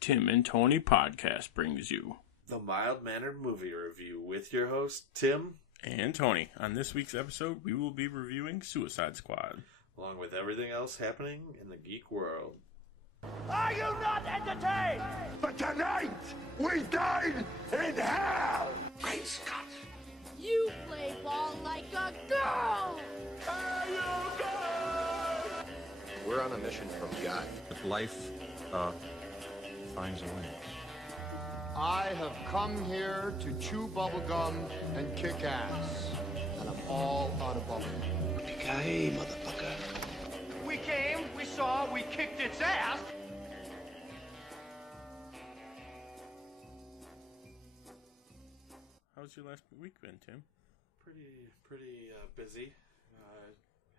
Tim and Tony Podcast brings you the mild-mannered movie review with your host, Tim and Tony. On this week's episode, we will be reviewing Suicide Squad, along with everything else happening in the geek world. Are you not entertained? But tonight, we dine in hell! Great Scott! You play ball like a girl! We're on a mission from God. If life, finds a way. I have come here to chew bubblegum and kick ass. And I'm all out of bubblegum. Yippee-ki-yay, motherfucker. We came, we saw, we kicked its ass! How's your last week been, Tim? Pretty busy.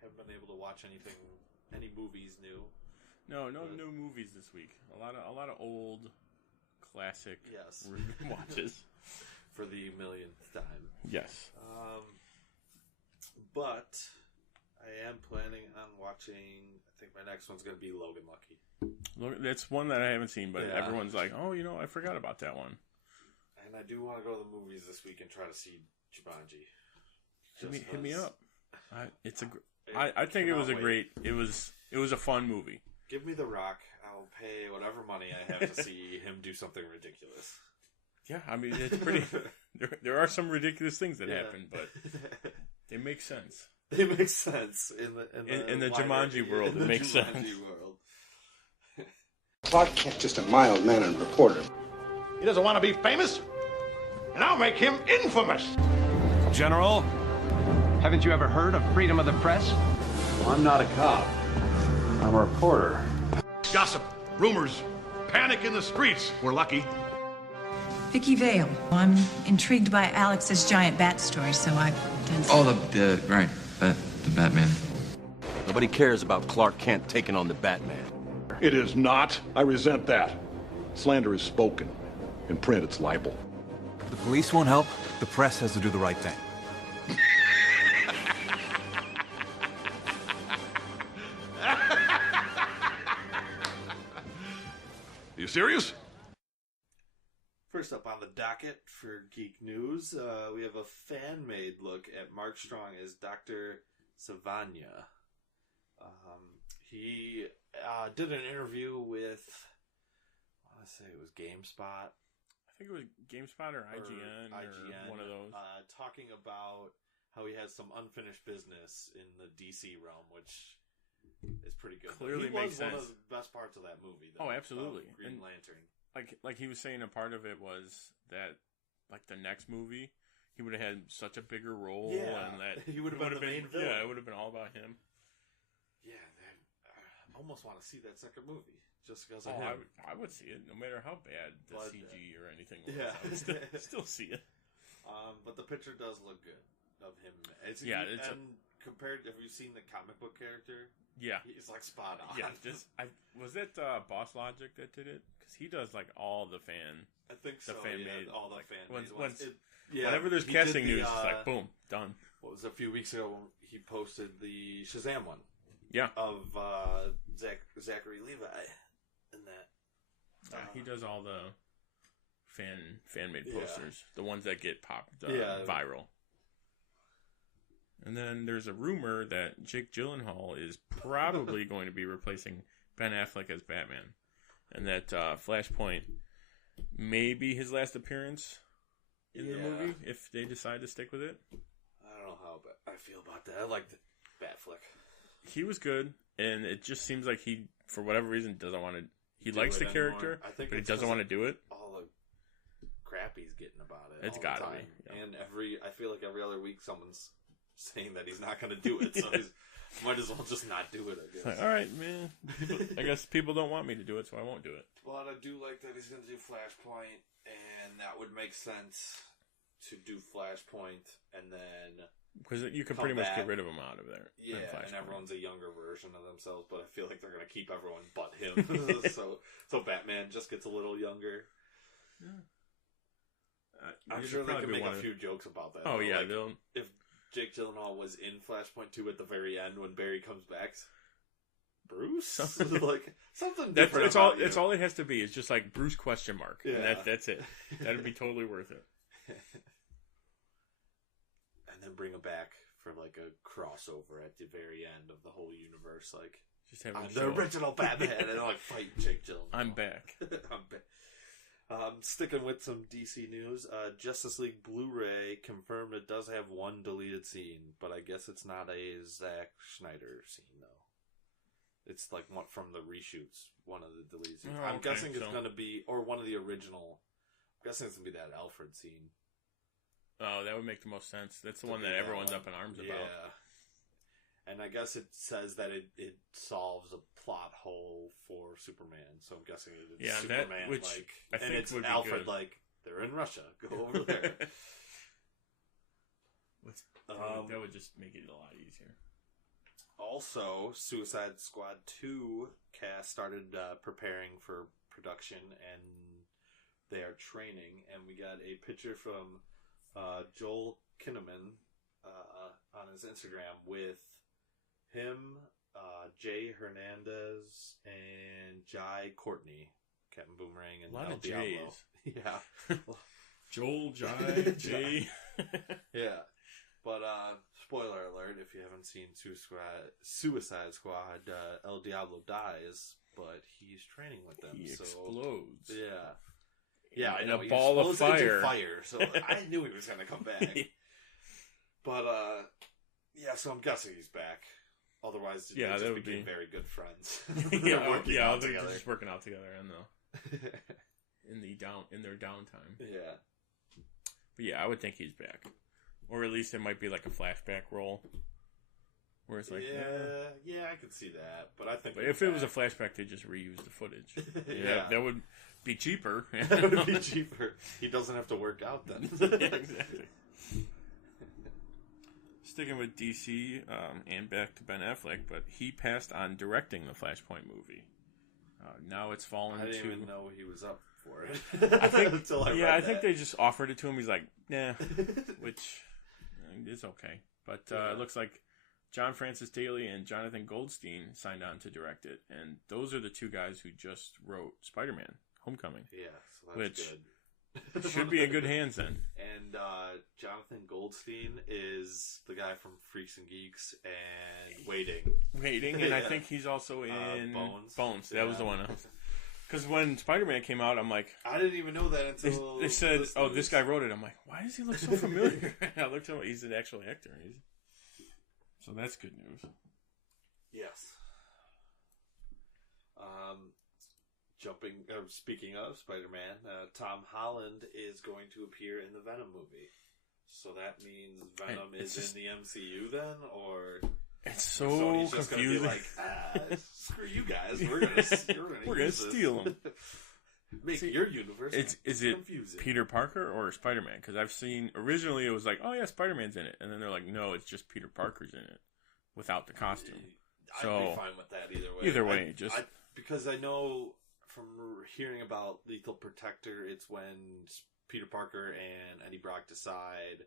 Haven't been able to watch any movies new. No movies this week. A lot of old classic watches for the millionth time. Yes. But I am planning on watching. I think my next one's going to be Logan Lucky. That's one that I haven't seen, but everyone's like, "Oh, I forgot about that one." And I do want to go to the movies this week and try to see Jumanji. Hit me up. I think it was a great. It was a fun movie. Give me The Rock. I'll pay whatever money I have to see him do something ridiculous. Yeah, I mean it's pretty. there are some ridiculous things that happen, but they make sense. They make sense in the Jumanji world. It makes sense. World. Clark Kent, just a mild-mannered reporter. He doesn't want to be famous, and I'll make him infamous. General, haven't you ever heard of freedom of the press? Well, I'm not a cop. I'm a reporter. Gossip, rumors, panic in the streets. We're lucky. Vicky Vale. I'm intrigued by Alex's giant bat story, so I... The Batman. Nobody cares about Clark Kent taking on the Batman. It is not. I resent that. Slander is spoken. In print, it's libel. The police won't help. The press has to do the right thing. You serious? First up on the docket for Geek News, we have a fan-made look at Mark Strong as Dr. Savanya. He did an interview with, I want to say it was GameSpot. I think it was GameSpot or IGN or one of those. Talking about how he has some unfinished business in the DC realm, which is pretty good. Clearly makes sense. One of the best parts of that movie, though. Oh, absolutely. Green Lantern. Like he was saying, a part of it was that, like, the next movie, he would have had such a bigger role, and that he would have been the main villain. Yeah, it would have been all about him. Yeah, I almost want to see that second movie just because of him. him. I would see it, no matter how bad the CG or anything was. Yeah, I would still see it. But the picture does look good of him. Compared, have you seen the comic book character? Yeah, he's like spot on. Yeah, was it Boss Logic that did it? Because he does like all the fan. I think so. Fan-made, all the like, fan-made ones. Whenever there's casting news, it's like boom, done. What was a few weeks ago when he posted the Shazam one? Yeah, of Zachary Levi, and that. He does all the fan-made posters, the ones that get popped viral. And then there's a rumor that Jake Gyllenhaal is probably going to be replacing Ben Affleck as Batman. And that Flashpoint may be his last appearance in the movie, if they decide to stick with it. I don't know how I feel about that. I liked Batfleck. He was good, and it just seems like he, for whatever reason, doesn't want to... He likes the character, but he doesn't want to do it. All the crap he's getting about it. It's got to be. Yeah. And I feel like every other week someone's saying that he's not going to do it, so he might as well just not do it, I guess. Like, all right, man. I guess people don't want me to do it, so I won't do it. But I do like that he's going to do Flashpoint, and that would make sense to do Flashpoint, and then... Because you could pretty much get rid of him out of there. Yeah, and everyone's a younger version of themselves, but I feel like they're going to keep everyone but him. so Batman just gets a little younger. Yeah. I'm sure they can make a few jokes about that. Oh, yeah. Like, if Jake Gyllenhaal was in Flashpoint 2 at the very end when Barry comes back. Bruce? Like something That's different. it's all it has to be. It's just like Bruce question mark. Yeah. And that's it. That'd be totally worth it. And then bring him back for like a crossover at the very end of the whole universe. Like, just have I'm the original Batman, and like fight Jake Gyllenhaal. I'm back. I'm back. Sticking with some DC news, Justice League Blu-ray confirmed it does have one deleted scene, but I guess it's not a Zack Snyder scene though. It's like one from the reshoots, one of the deleted scenes. I'm guessing it's going to be, or one of the original. I'm guessing it's going to be that Alfred scene. Oh, that would make the most sense. That's the one that everyone's up in arms about. Yeah. And I guess it says that it solves a plot hole for Superman. So I'm guessing it's Superman, which like, I think and it's would be Alfred, good. like, they're in Russia. Go over there. That would just make it a lot easier. Also, Suicide Squad 2 cast started preparing for production, and they are training. And we got a picture from Joel Kinnaman on his Instagram with him, Jay Hernandez, and Jai Courtney, Captain Boomerang, and a lot El of Diablo. J's. Yeah. Joel, Jai, Jay. Yeah. But spoiler alert, if you haven't seen Suicide Squad, El Diablo dies, but he's training with them. He so, explodes. Yeah. Yeah, I in know. a ball of fire. So I knew he was going to come back. But, yeah, so I'm guessing he's back. Otherwise, they just became very good friends. they're just working out together, in their downtime. Yeah. But yeah, I would think he's back, or at least it might be like a flashback role, where it's like, yeah, I could see that. But I think, if it was a flashback, they just reuse the footage. That would be cheaper. That would be cheaper. He doesn't have to work out then. Exactly. Sticking with DC, and back to Ben Affleck, but he passed on directing the Flashpoint movie. Now it's fallen to... I didn't even know he was up for it. I think, until I read I that. think they just offered it to him. He's like, nah, which is okay. But it looks like John Francis Daley and Jonathan Goldstein signed on to direct it, and those are the two guys who just wrote Spider-Man: Homecoming. Yeah, so that's good. Should be in good hands then. And Jonathan Goldstein is the guy from Freaks and Geeks and Waiting, and I think he's also in Bones. That was the one. Because when Spider-Man came out, I'm like, I didn't even know that until they said, this guy wrote it. I'm like, why does he look so familiar? I looked at him. He's an actual actor. So that's good news. Yes. Speaking of Spider-Man, Tom Holland is going to appear in the Venom movie. So that means Venom is in the MCU then, or it's so Sony's just confusing. Gonna be like, screw you guys, we're gonna steal them. Make your universe. Is it confusing. Peter Parker or Spider-Man? Because I've seen originally it was like, oh yeah, Spider-Man's in it, and then they're like, no, it's just Peter Parker's in it without the costume. I'd be fine with that either way. Either way, because I know from hearing about Lethal Protector, it's when Peter Parker and Eddie Brock decide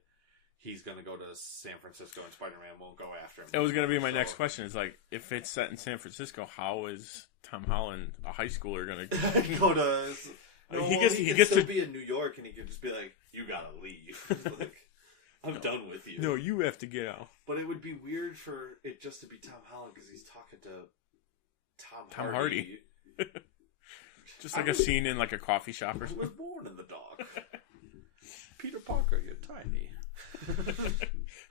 he's going to go to San Francisco and Spider-Man won't go after him. That was going to be my next question. Is like, if it's set in San Francisco, how is Tom Holland, a high schooler, going to go to? He can still be in New York, and he can just be like, "You got to leave." Like, I'm done with you. No, you have to get out. But it would be weird for it just to be Tom Holland because he's talking to Tom Hardy. Just like a scene in like a coffee shop or something. I was born in the dark. Peter Parker, you're tiny.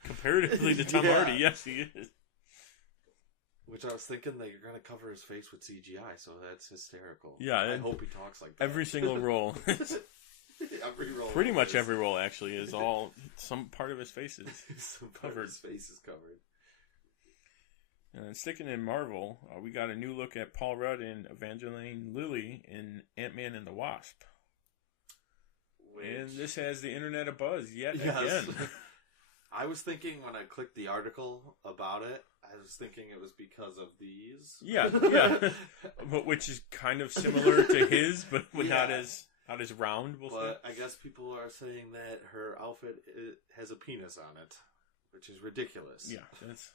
Comparatively to Tom Hardy, yes, he is. Which I was thinking that you're going to cover his face with CGI, so that's hysterical. Yeah, I hope he talks like that. Every single role. Every role. Pretty much every role, actually, is all some part of his face is covered. His face is covered. And sticking in Marvel, we got a new look at Paul Rudd and Evangeline Lilly in Ant-Man and the Wasp. And this has the internet abuzz yet again. I was thinking when I clicked the article about it, I was thinking it was because of these. Yeah. But which is kind of similar to his, but not as round. But I guess people are saying that her outfit has a penis on it, which is ridiculous. Yeah, that's...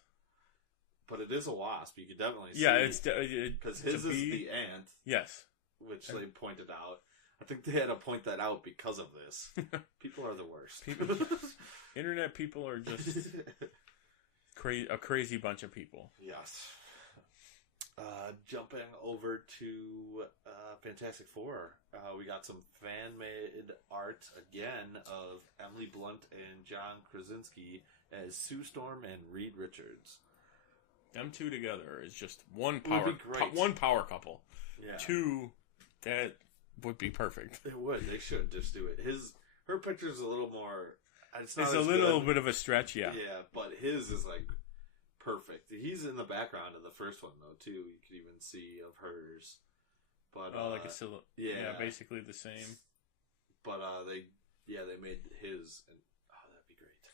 But it is a wasp. You could definitely see. Yeah, it's because his is the ant. Yes, which they pointed out. I think they had to point that out because of this. People are the worst. Internet people are just a crazy bunch of people. Yes. Jumping over to Fantastic Four, we got some fan-made art again of Emily Blunt and John Krasinski as Sue Storm and Reed Richards. Them two together is just one power couple. Yeah. Two, that would be perfect. It would. They should just do it. Her picture's a little more. It's a little bit of a stretch, yeah. Yeah, but his is like perfect. He's in the background of the first one though too. You could even see of hers. But like a silhouette. Yeah, basically the same. But they made his, and that'd be great.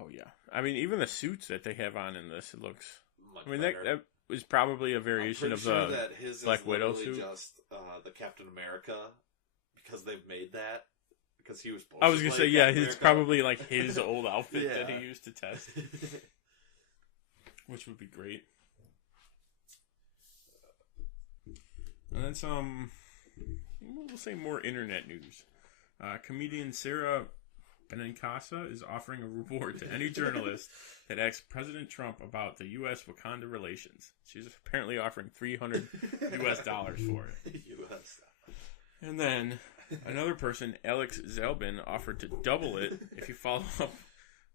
Oh yeah, I mean even the suits that they have on in this, it looks. Much I mean better. that was probably a variation of sure the that his Black is Widow suit. Just the Captain America, because they've made that. Because he was. I was gonna say, yeah, Captain it's America. probably like his old outfit that he used to test, which would be great. And then some, we'll say more internet news. Comedian Sarah Benincasa is offering a reward to any journalist that asks President Trump about the U.S.-Wakanda relations. She's apparently offering $300 for it. And then another person, Alex Zelbin, offered to double it if you follow up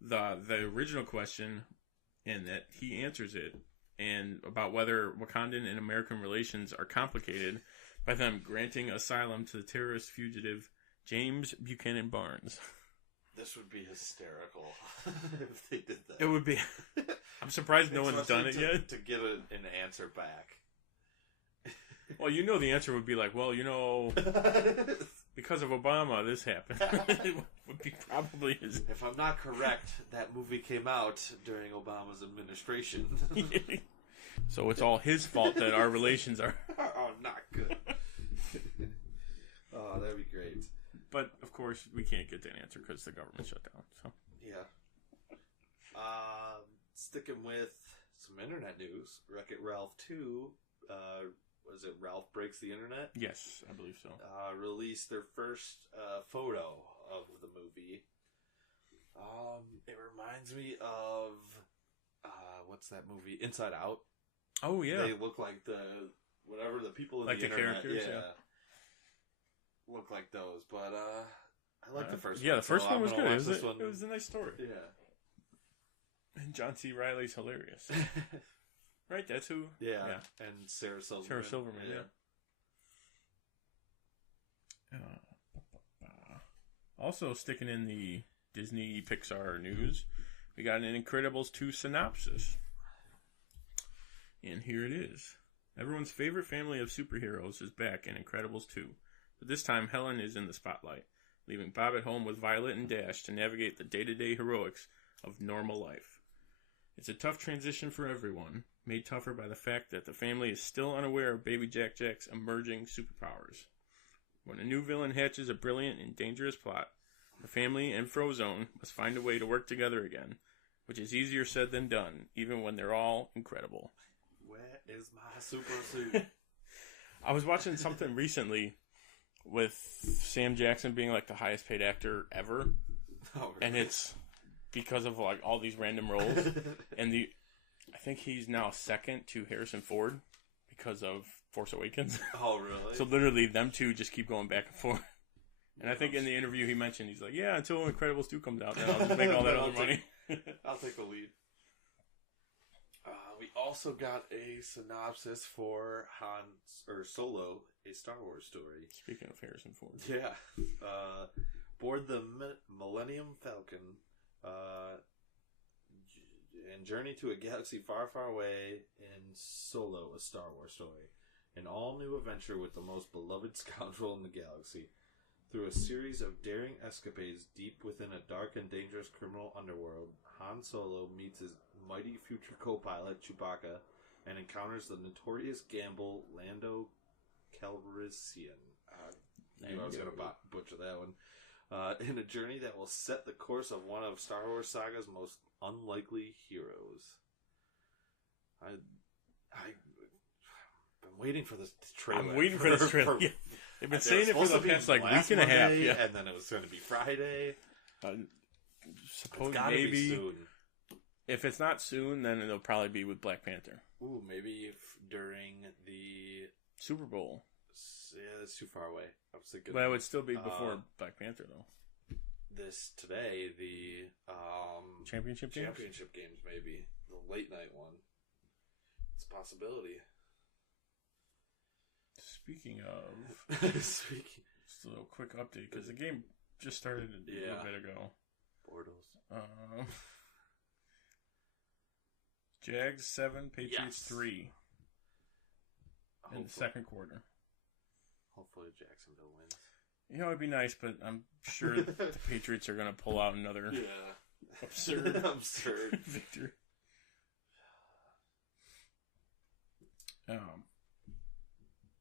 the original question and that he answers it, and about whether Wakandan and American relations are complicated by them granting asylum to the terrorist fugitive James Buchanan Barnes. This would be hysterical if they did that. It would be. I'm surprised no one's done it yet. To get an answer back. Well, the answer would be like, well, because of Obama, this happened. It would be probably his. If I'm not correct, that movie came out during Obama's administration. So it's all his fault that our relations are not good. Oh, that'd be great. But of course, we can't get that answer because the government shut down. So yeah. Sticking with some internet news, Wreck-It Ralph 2. Was it Ralph Breaks the Internet? Yes, I believe so. Released their first photo of the movie. It reminds me of what's that movie? Inside Out. Oh yeah. They look like the people in like the internet. Characters, yeah. Look like those, but I like the first one. Yeah, the first one was good. It was a nice story. Yeah. And John C. Reilly's hilarious. Right, that's who. Yeah. And Sarah Silverman. Yeah. Also, sticking in the Disney Pixar news, we got an Incredibles 2 synopsis. And here it is. Everyone's favorite family of superheroes is back in Incredibles 2. But this time, Helen is in the spotlight, leaving Bob at home with Violet and Dash to navigate the day-to-day heroics of normal life. It's a tough transition for everyone, made tougher by the fact that the family is still unaware of Baby Jack's emerging superpowers. When a new villain hatches a brilliant and dangerous plot, the family and Frozone must find a way to work together again, which is easier said than done, even when they're all incredible. Where is my super suit? I was watching something recently with Sam Jackson being like the highest paid actor ever. Oh, really? And it's because of like all these random roles. And I think he's now second to Harrison Ford because of Force Awakens. Oh, really? So literally them two just keep going back and forth. And I think in the interview he mentioned, he's like, yeah, until Incredibles 2 comes out, then I'll just make all that other money. I'll take the lead. We also got a synopsis for Solo, a Star Wars story. Speaking of Harrison Ford. Yeah. Board the Millennium Falcon and journey to a galaxy far, far away in Solo, a Star Wars story. An all-new adventure with the most beloved scoundrel in the galaxy. Through a series of daring escapades deep within a dark and dangerous criminal underworld, Han Solo meets his mighty future co-pilot, Chewbacca, and encounters the notorious gamble, Lando Calrissian. I knew I was going to butcher that one. In a journey that will set the course of one of Star Wars saga's most unlikely heroes. I've been waiting for this trailer. I'm waiting for this trailer. Yeah. They've been saying it for the past like week and a half. Yeah. And then it was going to be Friday. Suppose gotta maybe be soon. If it's not soon, then it'll probably be with Black Panther. Ooh, maybe if during the Super Bowl. Yeah, that's too far away. I was thinking. Well, it would still be before Black Panther, though. This today, the championship games, maybe the late night one. It's a possibility. Speaking of, just a little quick update because the game just started a little bit ago. Bortles. Jags 7, Patriots 3 in the second quarter. Hopefully Jacksonville wins. You know, it'd be nice, but I'm sure the Patriots are going to pull out another absurd victory.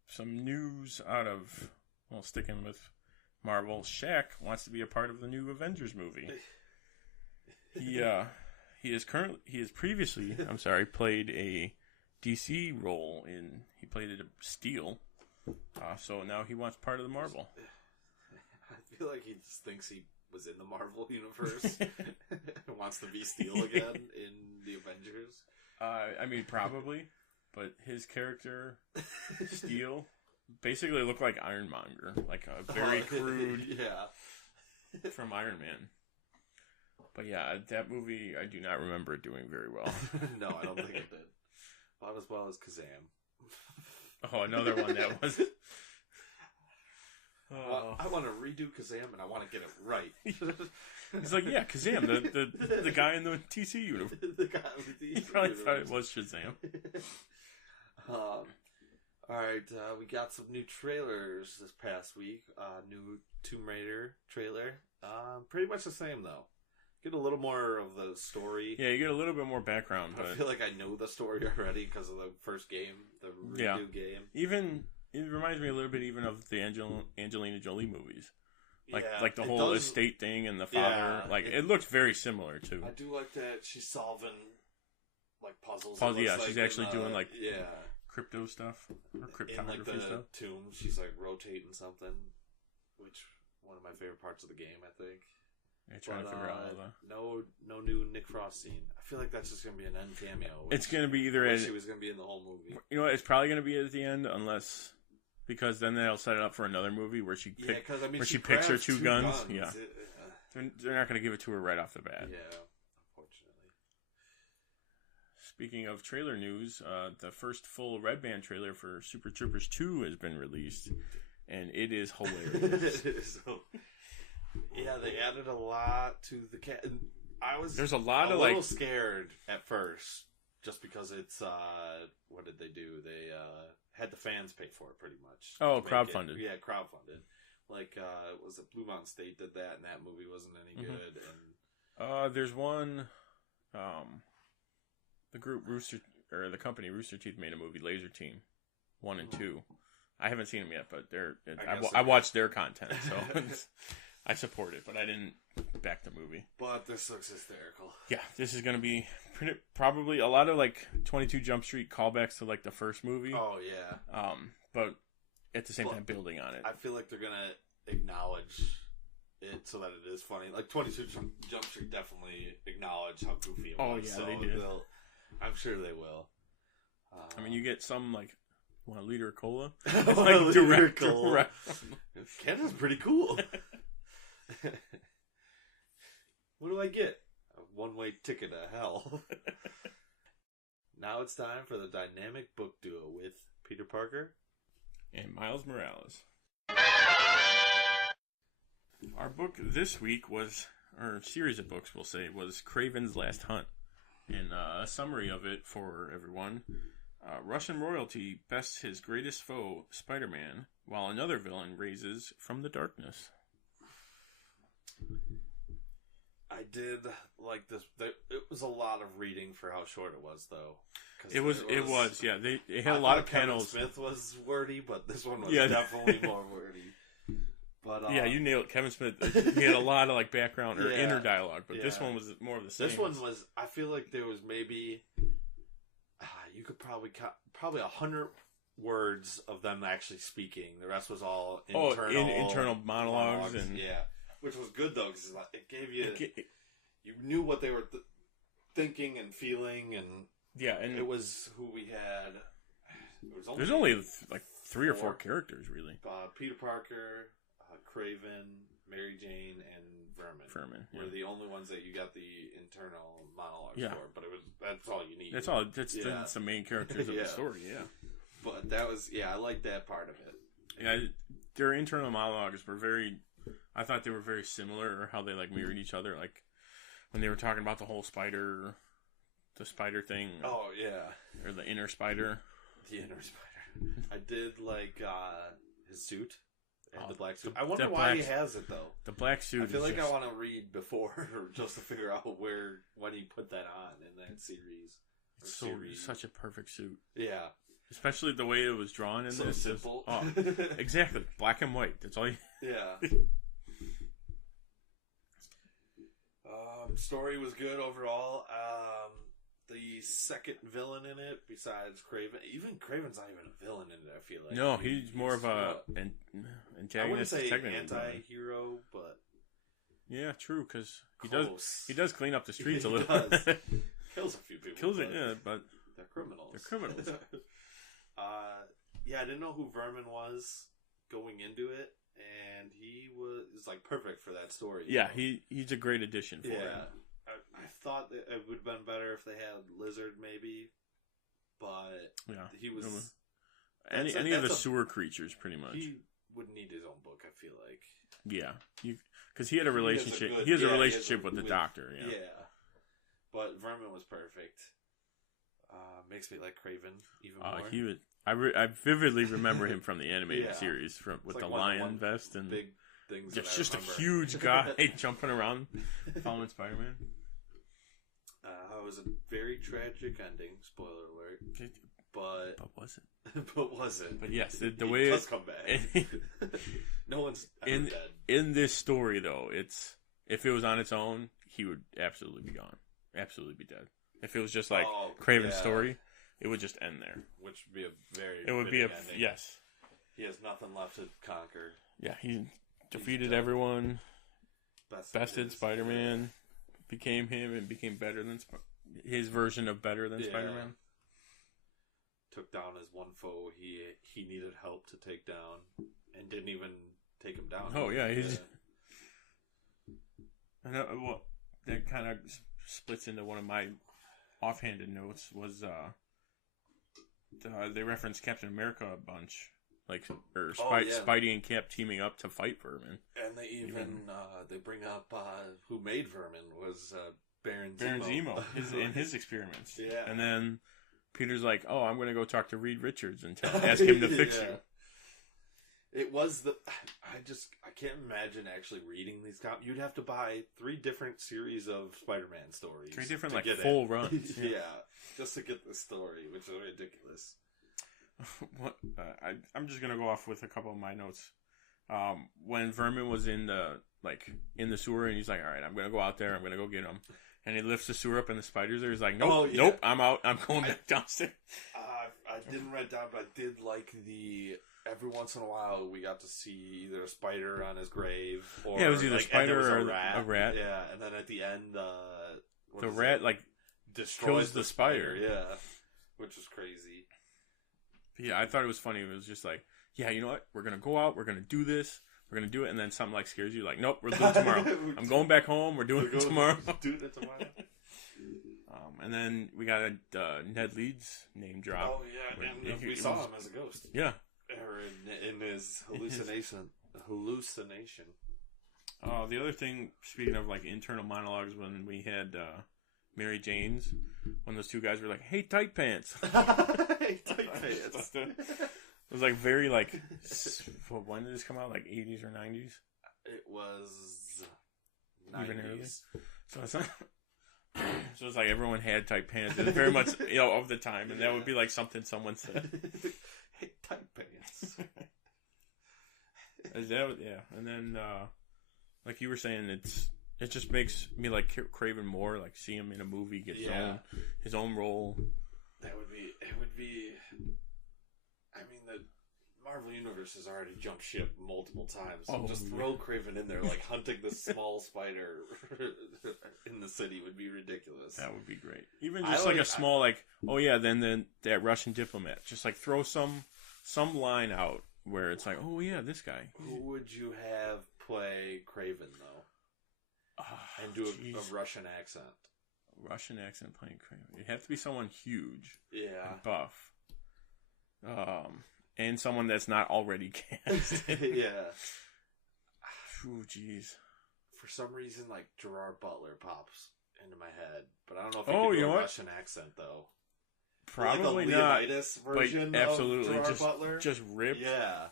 Some news out of, well, sticking with Marvel, Shaq wants to be a part of the new Avengers movie. He has previously, played a DC role he played a Steel. So now he wants part of the Marvel. I feel like he just thinks he was in the Marvel universe and wants to be Steel again in the Avengers. I mean, probably, but his character, Steel, basically looked like Ironmonger, like a very crude from Iron Man. But yeah, that movie, I do not remember it doing very well. No, I don't think it did. Not as well as Kazam. Oh, another one that was... Well, I want to redo Kazam and I want to get it right. He's like, yeah, Kazam, the guy in the TC universe. The guy in the DC He probably universe. thought it was Shazam. Alright, we got some new trailers this past week. New Tomb Raider trailer. Pretty much the same, though. Get a little more of the story. Yeah, you get a little bit more background. But I feel like I know the story already because of the first game, the redo game. Even it reminds me a little bit even of the Angelina Jolie movies, like the whole estate thing and the father. It looks very similar too. I do like that she's solving like puzzles. She's actually doing crypto stuff or cryptography in, the stuff. Tomb, she's like rotating something, which one of my favorite parts of the game, I think. You're trying to figure out all no new Nick Frost scene. I feel like that's just gonna be an end cameo. It's gonna be either she was gonna be in the whole movie. You know what? It's probably gonna be at the end, because then they'll set it up for another movie where she she picks her two guns. Yeah, they're not gonna give it to her right off the bat. Yeah, unfortunately. Speaking of trailer news, the first full Red Band trailer for Super Troopers 2 has been released, and it is hilarious. It is yeah, they added a lot to the cat. There's a lot of little scared at first, just because it's what did they do? They had the fans pay for it pretty much. Oh, crowdfunded. Yeah, crowdfunded. Like was it Blue Mountain State did that, and that movie wasn't any good. And there's one. The company Rooster Teeth made a movie, Laser Team 1 and 2. I haven't seen them yet, but I watched their content, so. I support it, but I didn't back the movie. But this looks hysterical. Yeah, this is going to be probably a lot of 22 Jump Street callbacks to the first movie. Oh yeah. But at the same time, building on it. I feel like they're going to acknowledge it so that it is funny. 22 Jump Street definitely acknowledge how goofy it was. Oh yeah, so they did. I'm sure they will. I mean, you get some want a liter of cola? It's direct cola. Canada's pretty cool. What do I get? A one-way ticket to hell. Now it's time for the dynamic book duo with Peter Parker and Miles Morales. Our book this week or series of books, we'll say, was Kraven's Last Hunt. And a summary of it for everyone. Russian royalty bests his greatest foe, Spider-Man, while another villain raises from the darkness. I did like this. It was a lot of reading for how short it was, though. It was. Yeah. They had a lot of panels. Kevin Smith was wordy, but this one was definitely more wordy. But yeah, you nailed it. Kevin Smith. He had a lot of background or inner dialogue, but this one was more of the same. This one was. I feel like there was maybe. you could probably count 100 words of them actually speaking. The rest was all internal monologues and yeah, which was good though because it gave you you knew what they were thinking and feeling, and and it was who we had. There's only like 3 or 4 characters really. Peter Parker, Craven, Mary Jane, and Vermin were the only ones that you got the internal monologues for. But that's all you need. That's all. That's the main characters of the story. Yeah. But that was I like that part of it. Yeah, their internal monologues were very. I thought they were very similar, or how they like mirrored each other. Like when they were talking about the whole spider thing. Oh yeah. Or the inner spider. The inner spider. I did like his suit. And the black suit. I wonder why he has it though. The black suit. I feel like I want to read before just to figure out when he put that on in that series. It's such a perfect suit. Yeah. Especially the way it was drawn in this. Simple. Exactly. Black and white. That's all you... Yeah. Story was good overall. The second villain in it, besides Craven, even Craven's not even a villain in it, I feel like. No, he's more of a antagonist. I wouldn't say anti-hero, but... Yeah, true, because he does clean up the streets a little. Kills a few people. But... They're criminals. They're criminals. I didn't know who Vermin was going into it, and he was like perfect for that story. Yeah, he's a great addition for it. I thought that it would have been better if they had Lizard, maybe, but he was any of the sewer creatures, pretty much. He would need his own book, I feel like. Yeah, because he had a relationship. He has a relationship with the Doctor. Yeah, but Vermin was perfect. Makes me like Craven even more. He was. I vividly remember him from the animated series with the lion vest and big things. Just a huge guy jumping around, following Spider-Man. It was a very tragic ending. Spoiler alert. But was it? But was it? But yes, the way it does come back. No one's ever dead. In this story, though, if it was on its own, he would absolutely be gone. Absolutely be dead. If it was just like Craven's story, it would just end there. Which would be a very ending. Yes. He has nothing left to conquer. Yeah, he defeated everyone. Bested Spider-Man. Became him and became better than his version of better than Spider-Man. Took down his one foe he needed help to take down, and didn't even take him down. Oh yeah, I know. Well, that kind of splits into one of my offhanded notes. Was they referenced Captain America a bunch, like Spidey and Cap teaming up to fight Vermin, and they even they bring up who made Vermin was Baron Zemo in his experiments. Yeah, and then Peter's like, "Oh, I'm going to go talk to Reed Richards and ask him to fix you." It was I can't imagine actually reading these comics. You'd have to buy 3 different series of Spider-Man stories. 3 different full runs. Yeah, just to get the story, which is ridiculous. I'm just gonna go off with a couple of my notes. When Vermin was in the sewer, and he's like, "All right, I'm gonna go out there. I'm gonna go get him." And he lifts the sewer up, and the spiders there. He's like, "Nope, nope, I'm out. I'm going back downstairs." I didn't write down, but I did like every once in a while we got to see either a spider on his grave, or it was either spider or a rat. Yeah, and then at the end, the rat destroys the spider. Yeah, which was crazy. Yeah, I thought it was funny. It was just like, yeah, you know what? We're gonna go out. We're gonna do this. We're gonna do it, and then something scares you. Like, nope, we'll do it tomorrow. I'm going back home. We're doing it tomorrow. Doing it tomorrow. And then we got a Ned Leeds name drop. Oh yeah, and we saw him as a ghost. Yeah, or in his hallucination. The other thing, speaking of internal monologues, when we had Mary Jane's, when those 2 guys were like, "Hey, tight pants." Hey, tight pants. It was very when did this come out? 80s or 90s? It was 90s. Even early. So it's not. So it's everyone had tight pants. It was very much of the time, and that would be something someone said. Hey, tight pants. And then like you were saying, it just makes me like Craven more. See him in a movie, get his own role. That would be. It would be. I mean, the Marvel Universe has already jumped ship multiple times. So just throw Kraven in there, like hunting the small spider in the city would be ridiculous. That would be great. Even just like a small, then that Russian diplomat. Just like throw some line out where it's like, oh yeah, this guy. Who would you have play Kraven though? And do a Russian accent. Russian accent playing Kraven. It'd have to be someone huge. Yeah. And buff. And someone that's not already cast. Yeah. Oh, jeez. For some reason, like Gerard Butler pops into my head, but I don't know if he can do a Russian accent though. Probably like not. Leonidas version absolutely, of Gerard Butler. Just ripped. Yeah.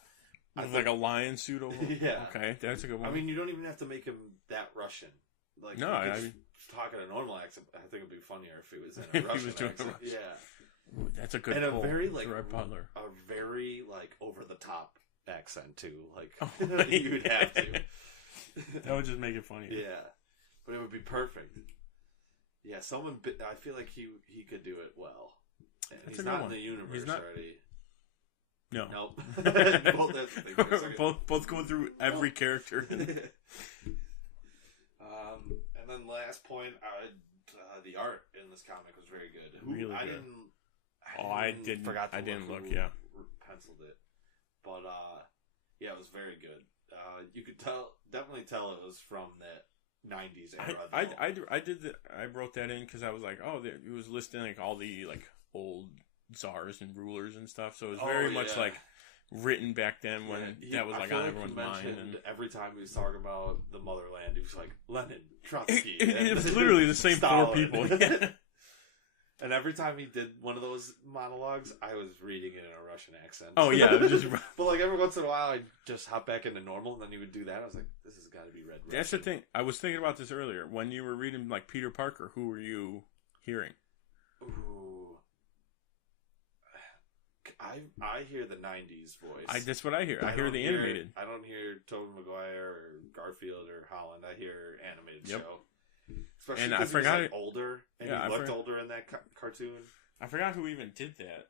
With like a lion suit over. Yeah. Okay, that's a good one. I mean, you don't even have to make him that Russian. Like, no, I mean, talking a normal accent. I think it'd be funnier if he was in a Russian accent. Yeah. Ooh, that's a good. And pull. a very like Gerard Butler. A very like over the top accent too. Like you'd have to. That would just make it funny. Yeah, but it would be perfect. Yeah, someone. I feel like he could do it well. And he's not in the universe already. No. Nope. both going through every character. And then last point, the art in this comic was very good. Really I good. didn't. Forgot to look who Yeah. Penciled it, but yeah, it was very good. You could definitely tell it was from the '90s era. I wrote that in because I was like, it was listing like all the like old czars and rulers and stuff. So it was very much like written back then when that was like on everyone's mind. And every time he was talking about the motherland, he was like Lenin, Trotsky. It was literally the same Stalin. 4 people. Yeah. And every time he did one of those monologues, I was reading it in a Russian accent. Oh yeah, it was just... But like every once in a while, I'd just hop back into normal, and then he would do that. I was like, this has got to be read Russian. That's the thing. I was thinking about this earlier. When you were reading like Peter Parker, who were you hearing? Ooh. I hear the '90s voice. That's what I hear. I hear the animated. I don't hear Tobey Maguire or Garfield or Holland. I hear animated show. Especially because he was like older, and he looked older in that cartoon. I forgot who even did that.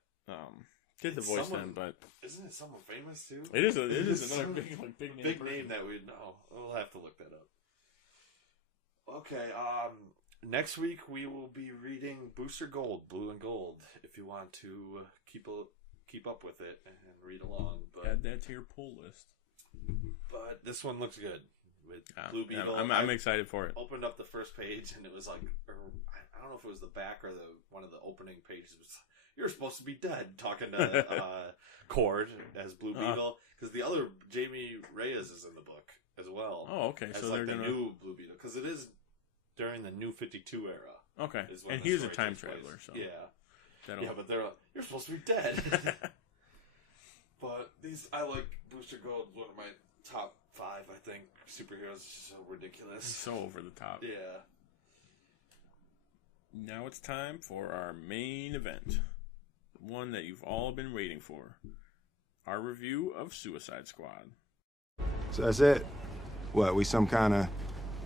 Did the voice then, but isn't it someone famous too? It is another big name that we know. We'll have to look that up. Okay. Next week we will be reading Booster Gold, Blue and Gold. If you want to keep up with it and read along, but add that to your pull list. But this one looks good with Blue Beetle. I'm excited for it. Opened up the first page and it was like, I don't know if it was the back or one of the opening pages. It was, you're supposed to be dead. Talking to Cord as Blue Beetle, because the other Jamie Reyes is in the book as well. Oh, okay. As so like they're the new Blue Beetle, because it is during the New 52 era. Okay, and he's a time traveler, so yeah, but they're like, you're supposed to be dead. But I like Booster Gold, one of my top 5, I think. Superheroes is so ridiculous. So over the top. Yeah. Now it's time for our main event. One that you've all been waiting for. Our review of Suicide Squad. So that's it? What, we some kind of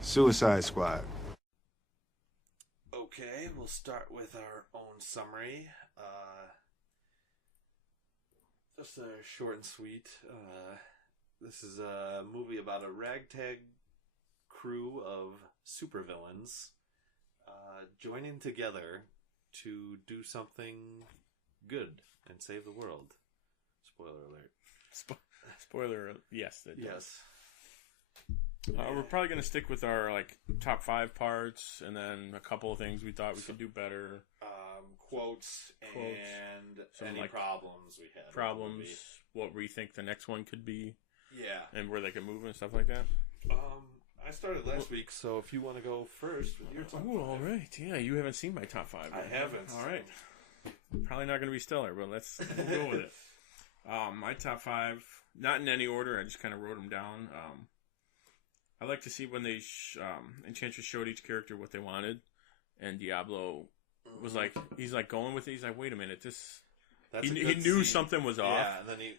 Suicide Squad? Okay, we'll start with our own summary. Just short and sweet. This is a movie about a ragtag crew of supervillains joining together to do something good and save the world. Spoiler alert. Spoiler, yes. Yes. We're probably going to stick with our top 5 parts, and then a couple of things we thought we could do better. Quotes and any problems we had. Problems, what we think the next one could be. Yeah. And where they could move and stuff like that. I started last week, so if you want to go first with your top 5. All right. Yeah, you haven't seen my top 5. I haven't. All right. Probably not going to be stellar, but we'll go with it. My top 5, not in any order, I just kind of wrote them down. I like to see when they Enchantress showed each character what they wanted, and Diablo was he's going with it. He's like, wait a minute, he knew something was off,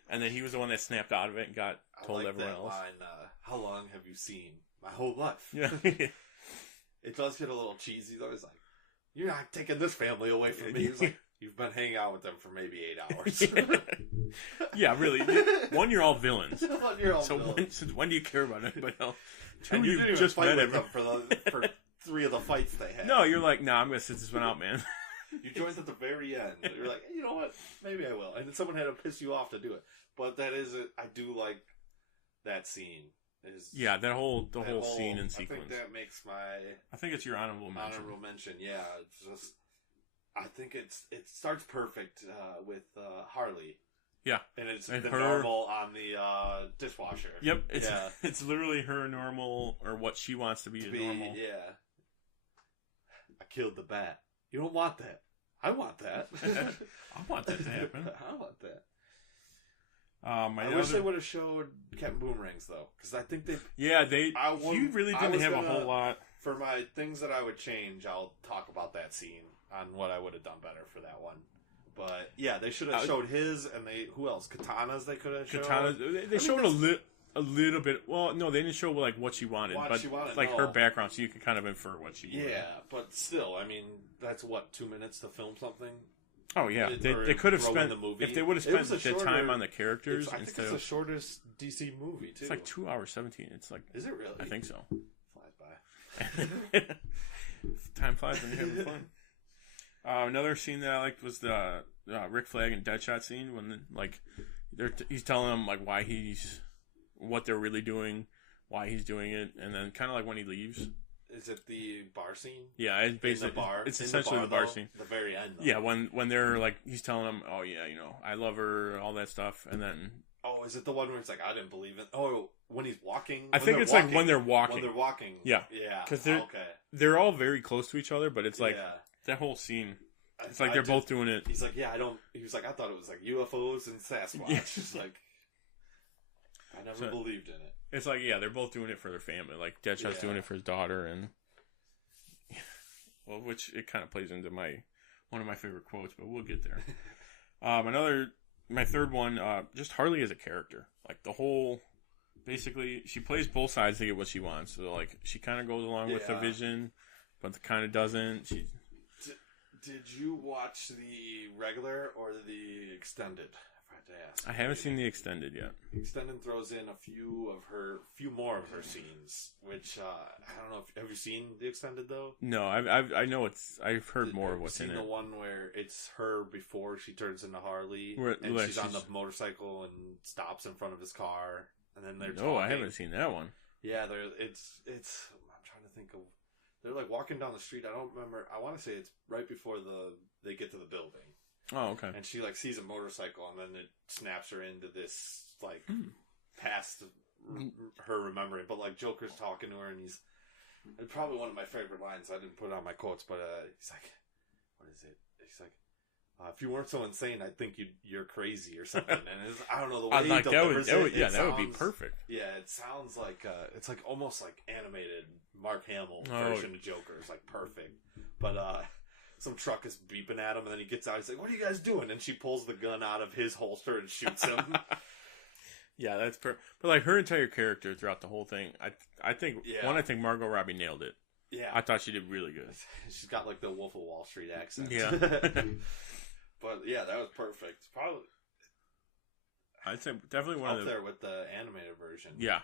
and then he was the one that snapped out of it and told everyone else. Line, how long have you seen? My whole life. Yeah. It does get a little cheesy though. It's like, You're not taking this family away from me. He's like, you've been hanging out with them for maybe 8 hours. Yeah, really. One, you're all villains. So when do you care about anybody else? Two, and you didn't even fight with them everyone. for 3 of the fights they had. No, you're like, nah, I'm going to sit this one out, man. You joined at the very end. You're like, you know what? Maybe I will. And then someone had to piss you off to do it. But that is it. I do like that scene. Yeah, the whole scene and sequence. I think that makes I think it's your honorable mention. Honorable mention, yeah. It's just, I think it starts perfect with Harley. Yeah, and it's the normal on the dishwasher. Yep, it's literally her normal, or what she wants to be normal. Yeah, I killed the bat. You don't want that. I want that. I want that to happen. I want that. I wish they would have showed Captain Boomerangs though, because I think they. Yeah, you really didn't have a whole lot. For my things that I would change, I'll talk about that scene on what I would have done better for that one. But yeah, they should have showed his, and who else? Katanas they could have showed. Katanas. They showed a little bit. Well, no, they didn't show like what she wanted, her background, so you could kind of infer what she wanted. Yeah, but still, I mean, that's what 2 minutes to film something. Oh yeah, they could have spent the movie. If they would have spent the time on the characters. I think it's the shortest DC movie too. It's like 2 hours 17. It's like, is it really? I think so. Flies by. Time flies when you're having fun. Another scene that I liked was the Rick Flag and Deadshot scene when he's telling them like what they're really doing, why he's doing it, and then kind of like when he leaves. Is it the bar scene? Yeah, it's basically in the bar. It's essentially the bar scene. The very end. Though. Yeah, when they're like he's telling them, oh yeah, I love her, all that stuff, and then. Oh, is it the one where it's like I didn't believe it? Oh, when he's walking. I think it's like when they're walking. When they're walking. Yeah, yeah. Because they're all very close to each other, but it's like that whole scene. It's like they're both doing it. He's like, yeah, I don't. He was like, I thought it was like UFOs and Sasquatch. Yeah. It's like, I never believed in it. It's like, yeah, they're both doing it for their family. Like Deadshot's doing it for his daughter, and well, which it kind of plays into one of my favorite quotes, but we'll get there. My third one, just Harley as a character. Like the whole, basically, she plays both sides to get what she wants. So like, she kind of goes along with the vision, but kind of doesn't. Did you watch the regular or the extended? I forgot to ask. I haven't seen the extended yet. The extended throws in a few more of her scenes, which I don't know. Have you seen the extended though? No, I know I've heard more of what's in it. The one where it's her before she turns into Harley, and she's on the motorcycle and stops in front of his car, and then they're talking. No, I haven't seen that one. Yeah, it's. I'm trying to think of. They're like walking down the street. I don't remember. I want to say it's right before they get to the building. Oh, okay. And she like sees a motorcycle, and then it snaps her into this like past her remembering. But like Joker's talking to her, and it's probably one of my favorite lines. I didn't put it on my quotes, but he's like, "What is it?" He's like, "If you weren't so insane, I'd think you're crazy or something." And I don't know the way he delivers it. That would be perfect. Yeah, it sounds like it's like almost like animated Mark Hamill version of Joker. It's like perfect, but some truck is beeping at him, and then he gets out. He's like, "What are you guys doing?" And she pulls the gun out of his holster and shoots him. Yeah, that's but like her entire character throughout the whole thing, I think Margot Robbie nailed it. Yeah, I thought she did really good. She's got like the Wolf of Wall Street accent. Yeah. But yeah, that was perfect. Probably, I'd say definitely one up there with the animated version. Yeah,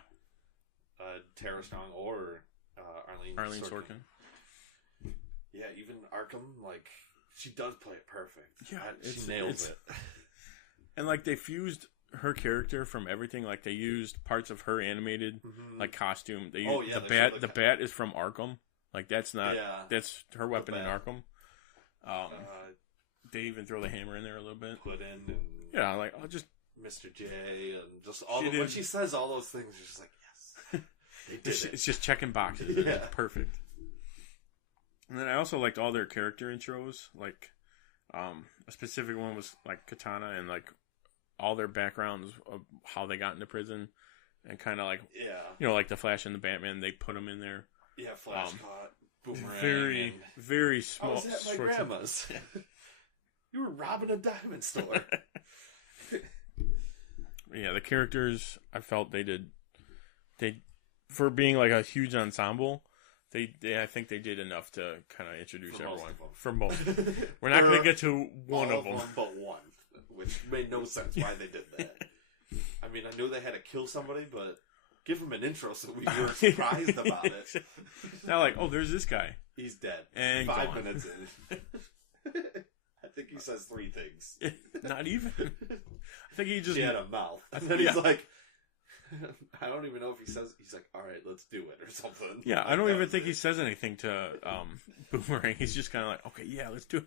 Tara Strong or Arlene Sorkin. Yeah, even Arkham, like she does play it perfect. Yeah, she nails it. And like they fused her character from everything. Like they used parts of her animated like costume. They used the bat. The bat is from Arkham. Like that's not. Yeah, that's her weapon in Arkham. They even throw the hammer in there a little bit. Put in. And, like I'll just Mr. J and just all when she says all those things, you're just like yes. They did it's just checking boxes. Yeah. It's perfect. And then I also liked all their character intros. Like a specific one was like Katana and like all their backgrounds of how they got into prison, and kind of like like the Flash and the Batman. They put them in there. Yeah, Flash caught Boomerang. Very small. I was at my grandma's. You were robbing a diamond store. Yeah, the characters, I felt they for being like a huge ensemble, I think they did enough to kind of introduce For everyone. most of them. For most. We're not going to get to one of them. But one. Which made no sense why they did that. I mean, I knew they had to kill somebody, but give him an intro so we were surprised about it. Now, like, oh, there's this guy. He's dead. And 5 gone. minutes in. I think he says 3 things. Not even. I think he just... He had a mouth. And then he's like... I don't even know if he says... He's like, all right, let's do it, or something. Yeah, I don't even think he says anything to Boomerang. He's just kind of like, okay, yeah, let's do it.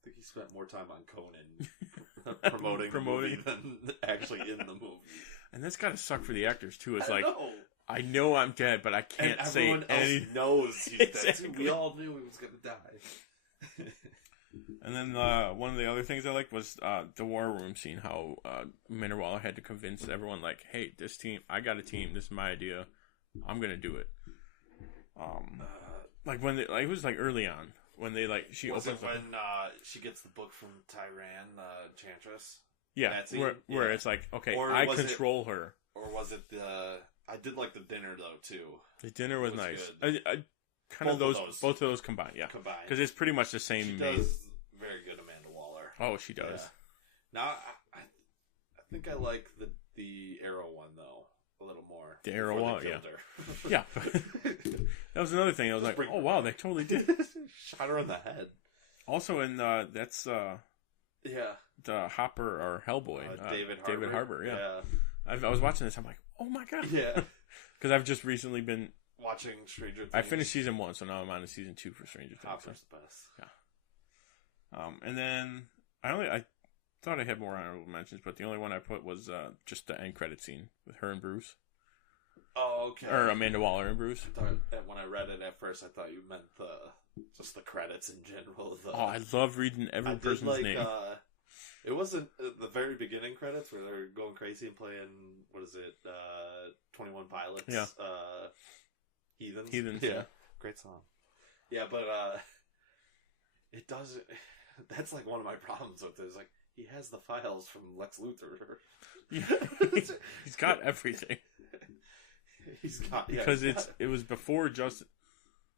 I think he spent more time on Conan promoting the movie than actually in the movie. And that's got to suck for the actors, too. It's like, know. I know I'm dead, but I can't say anything. Everyone else knows he's exactly. dead. We all knew he was going to die. And then one of the other things I liked was the war room scene, how Minderwaller had to convince everyone, like, hey, this team, I got a team, this is my idea, I'm going to do it. Like, when they, like, it was, like, early on, when they, like, she was opens it when she gets the book from Tyran, Enchantress? Yeah, where it's like, okay, I control her. Or was it the... I did like the dinner, though, too. The dinner was nice. I kind of both of those combined, yeah. Because it's pretty much the same. She does very good Amanda Waller. Oh, she does. Yeah. Now, I think I like the Arrow one, though, a little more. The Arrow one, yeah. Yeah. That was another thing. I was like, oh, wow, they totally did. Shot her in the head. Also, in that's... yeah. The Hopper or Hellboy. David Harbour. Yeah. I was watching this. I'm like, oh my god. Yeah. Because I've just recently been watching Stranger Things. I finished season 1, so now I'm on to season 2 for Stranger Things. Hopper's the best. Yeah. And then I thought I had more honorable mentions, but the only one I put was just the end credit scene with her and Bruce. Oh, okay. Or Amanda Waller and Bruce. When I read it at first, I thought you meant just the credits in general. I love reading every person's name. It wasn't the very beginning credits where they're going crazy and playing, what is it, 21 Pilots? Yeah. Heathens. Yeah. Great song. Yeah, but it doesn't... That's like one of my problems with it. Is like, he has the files from Lex Luthor. Yeah. He's got everything. He's got... Yeah, because it was before Justice...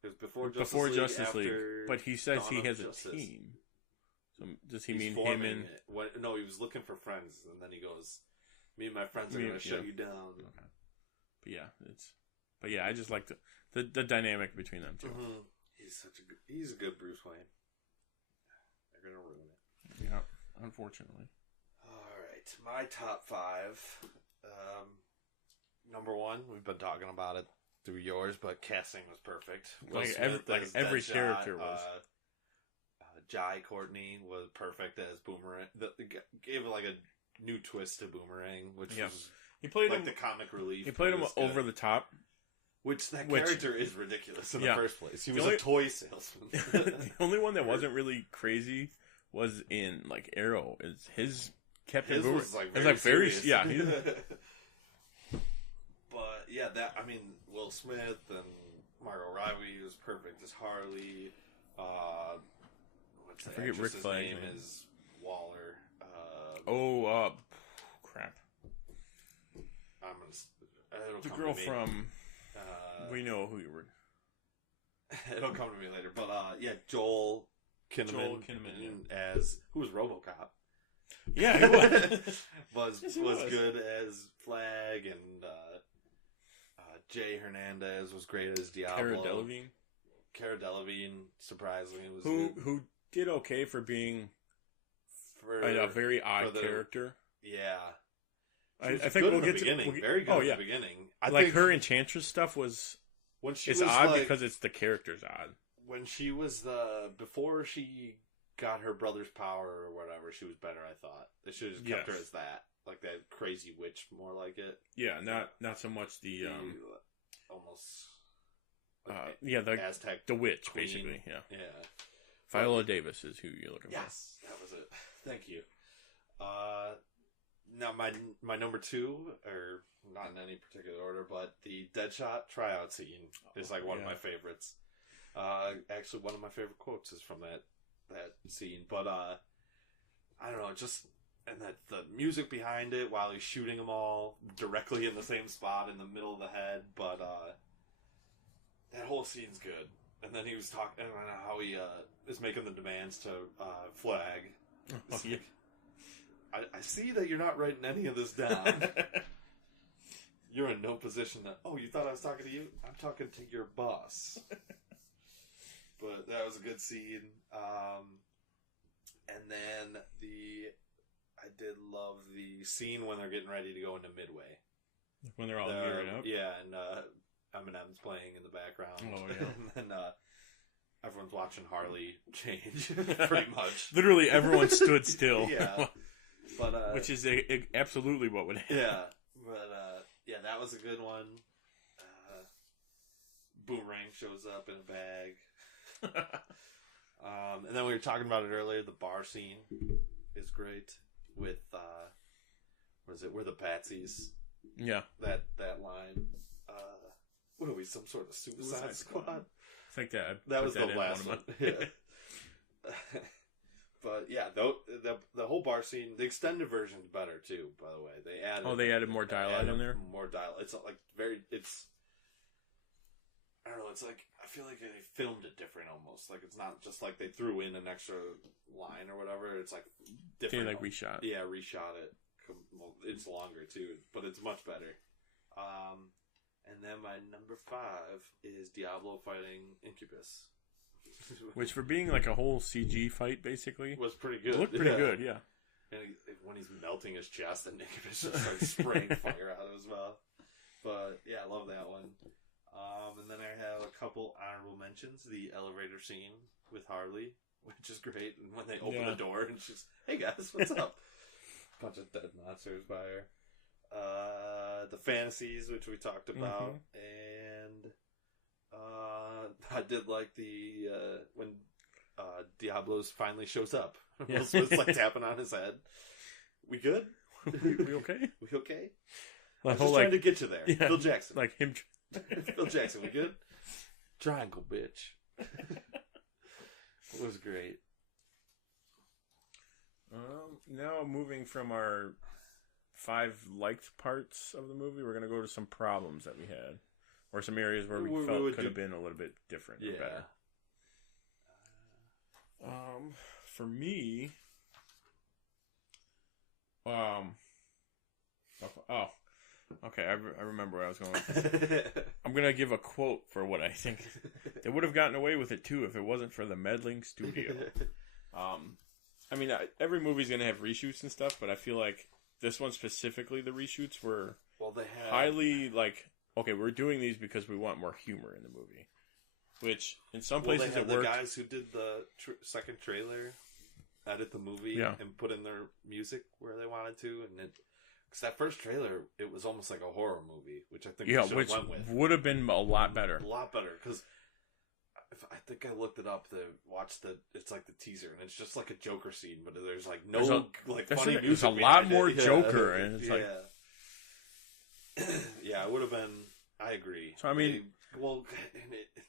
It was before Justice League, but he says Dawn he has Justice. A team. So does he mean him and... No, he was looking for friends, and then he goes, me and my friends are going to shut you down. Okay. But yeah, I just like the dynamic between them two. Mm-hmm. He's a good Bruce Wayne. They're going to ruin it. Yeah, unfortunately. Alright, my top 5. Number 1, we've been talking about it through yours, but casting was perfect. Every character was. Jai Courtney was perfect as Boomerang. Gave like a new twist to Boomerang, which was he played like him, the comic relief. He played him over the top. Character is ridiculous in the first place. He was a toy salesman. The only one that wasn't really crazy was in like Arrow. Is his Captain Boomerang was like very serious. Yeah. But yeah, Will Smith and Margot Robbie was perfect as Harley. I forget Rick Flag. His name is Waller. Crap. The girl from. We know who you were. It'll come to me later, but Joel Kinnaman as who was RoboCop. Yeah, he was. was good as Flag, and Jay Hernandez was great as Diablo. Cara Delevingne, surprisingly, was who did okay for being a very odd character. Yeah, I think we'll get to very good at the beginning. I think her Enchantress stuff was. It's odd because it's the character's odd. When she was before she got her brother's power or whatever, she was better. I thought they should have kept her as that, like that crazy witch, more like it. Yeah, not so much the almost. The Aztec, the witch, queen. Basically. Yeah. Yeah. Viola Davis is who you're looking for. Yes, that was it. Thank you. Now my number 2, or not in any particular order, but the Deadshot tryout scene is like one of my favorites. Actually, one of my favorite quotes is from that scene. But I don't know, and that the music behind it while he's shooting them all directly in the same spot in the middle of the head. But that whole scene's good. And then he was talking about how he is making the demands to Flag. Oh, yeah. I see that you're not writing any of this down. You're in no position that, oh, you thought I was talking to you? I'm talking to your boss. But that was a good scene. And then I did love the scene when they're getting ready to go into Midway. When they're all gearing up? Yeah, and Eminem's playing in the background. Oh, yeah. And then everyone's watching Harley change, pretty much. Literally everyone stood still. Yeah. But, which is absolutely what would happen. Yeah. But, yeah, that was a good one. Boomerang shows up in a bag. And then we were talking about it earlier. The bar scene is great with what is it? We're the Patsies. Yeah, that line. What are we? Some sort of Suicide Squad? I think that was the last one. Yeah. But yeah, the whole bar scene, the extended version's better too. By the way, they added more dialogue in there. More dialogue. It's like I don't know. It's like I feel like they filmed it different almost. Like it's not just like they threw in an extra line or whatever. It's like different. Like reshot. Yeah, reshot it. Well, it's longer too, but it's much better. And then my number 5 is Diablo fighting Incubus, which for being like a whole CG fight basically was pretty good. It looked pretty good, yeah. And when he's melting his chest, and Incubus just starts spraying fire out of his mouth. But yeah, I love that one. And then I have a couple honorable mentions. The elevator scene with Harley, which is great. And when they open the door and she's, hey guys, what's up? Bunch of dead monsters by her. The fantasies, which we talked about. And I did like when Diablo's finally shows up. Will Smith's like tapping on his head. We good? we okay? We okay? Like, I'm just trying to get you there. Yeah, Phil Jackson. Like him. Phil Jackson, we good? Triangle, bitch. It was great. Now moving from our 5 liked parts of the movie, we're going to go to some problems that we had. Or some areas where we felt could have been a little bit different or better. For me... okay, I remember where I was going with this. I'm going to give a quote for what I think. They would have gotten away with it, too, if it wasn't for the meddling studio. I mean, every movie's going to have reshoots and stuff, but I feel like this one specifically, the reshoots were highly, like, okay, we're doing these because we want more humor in the movie. Which, in some places it worked. The guys who did the second trailer edit the movie and put in their music where they wanted to, and because that first trailer, it was almost like a horror movie, which I think we should have went with. Would have been a lot better. A lot better, because I think I looked it up to watch it's like the teaser, and it's just like a Joker scene, but there's like no funny music. There's a lot more Joker, and it's like... Yeah, it would have been... I agree. So, I mean...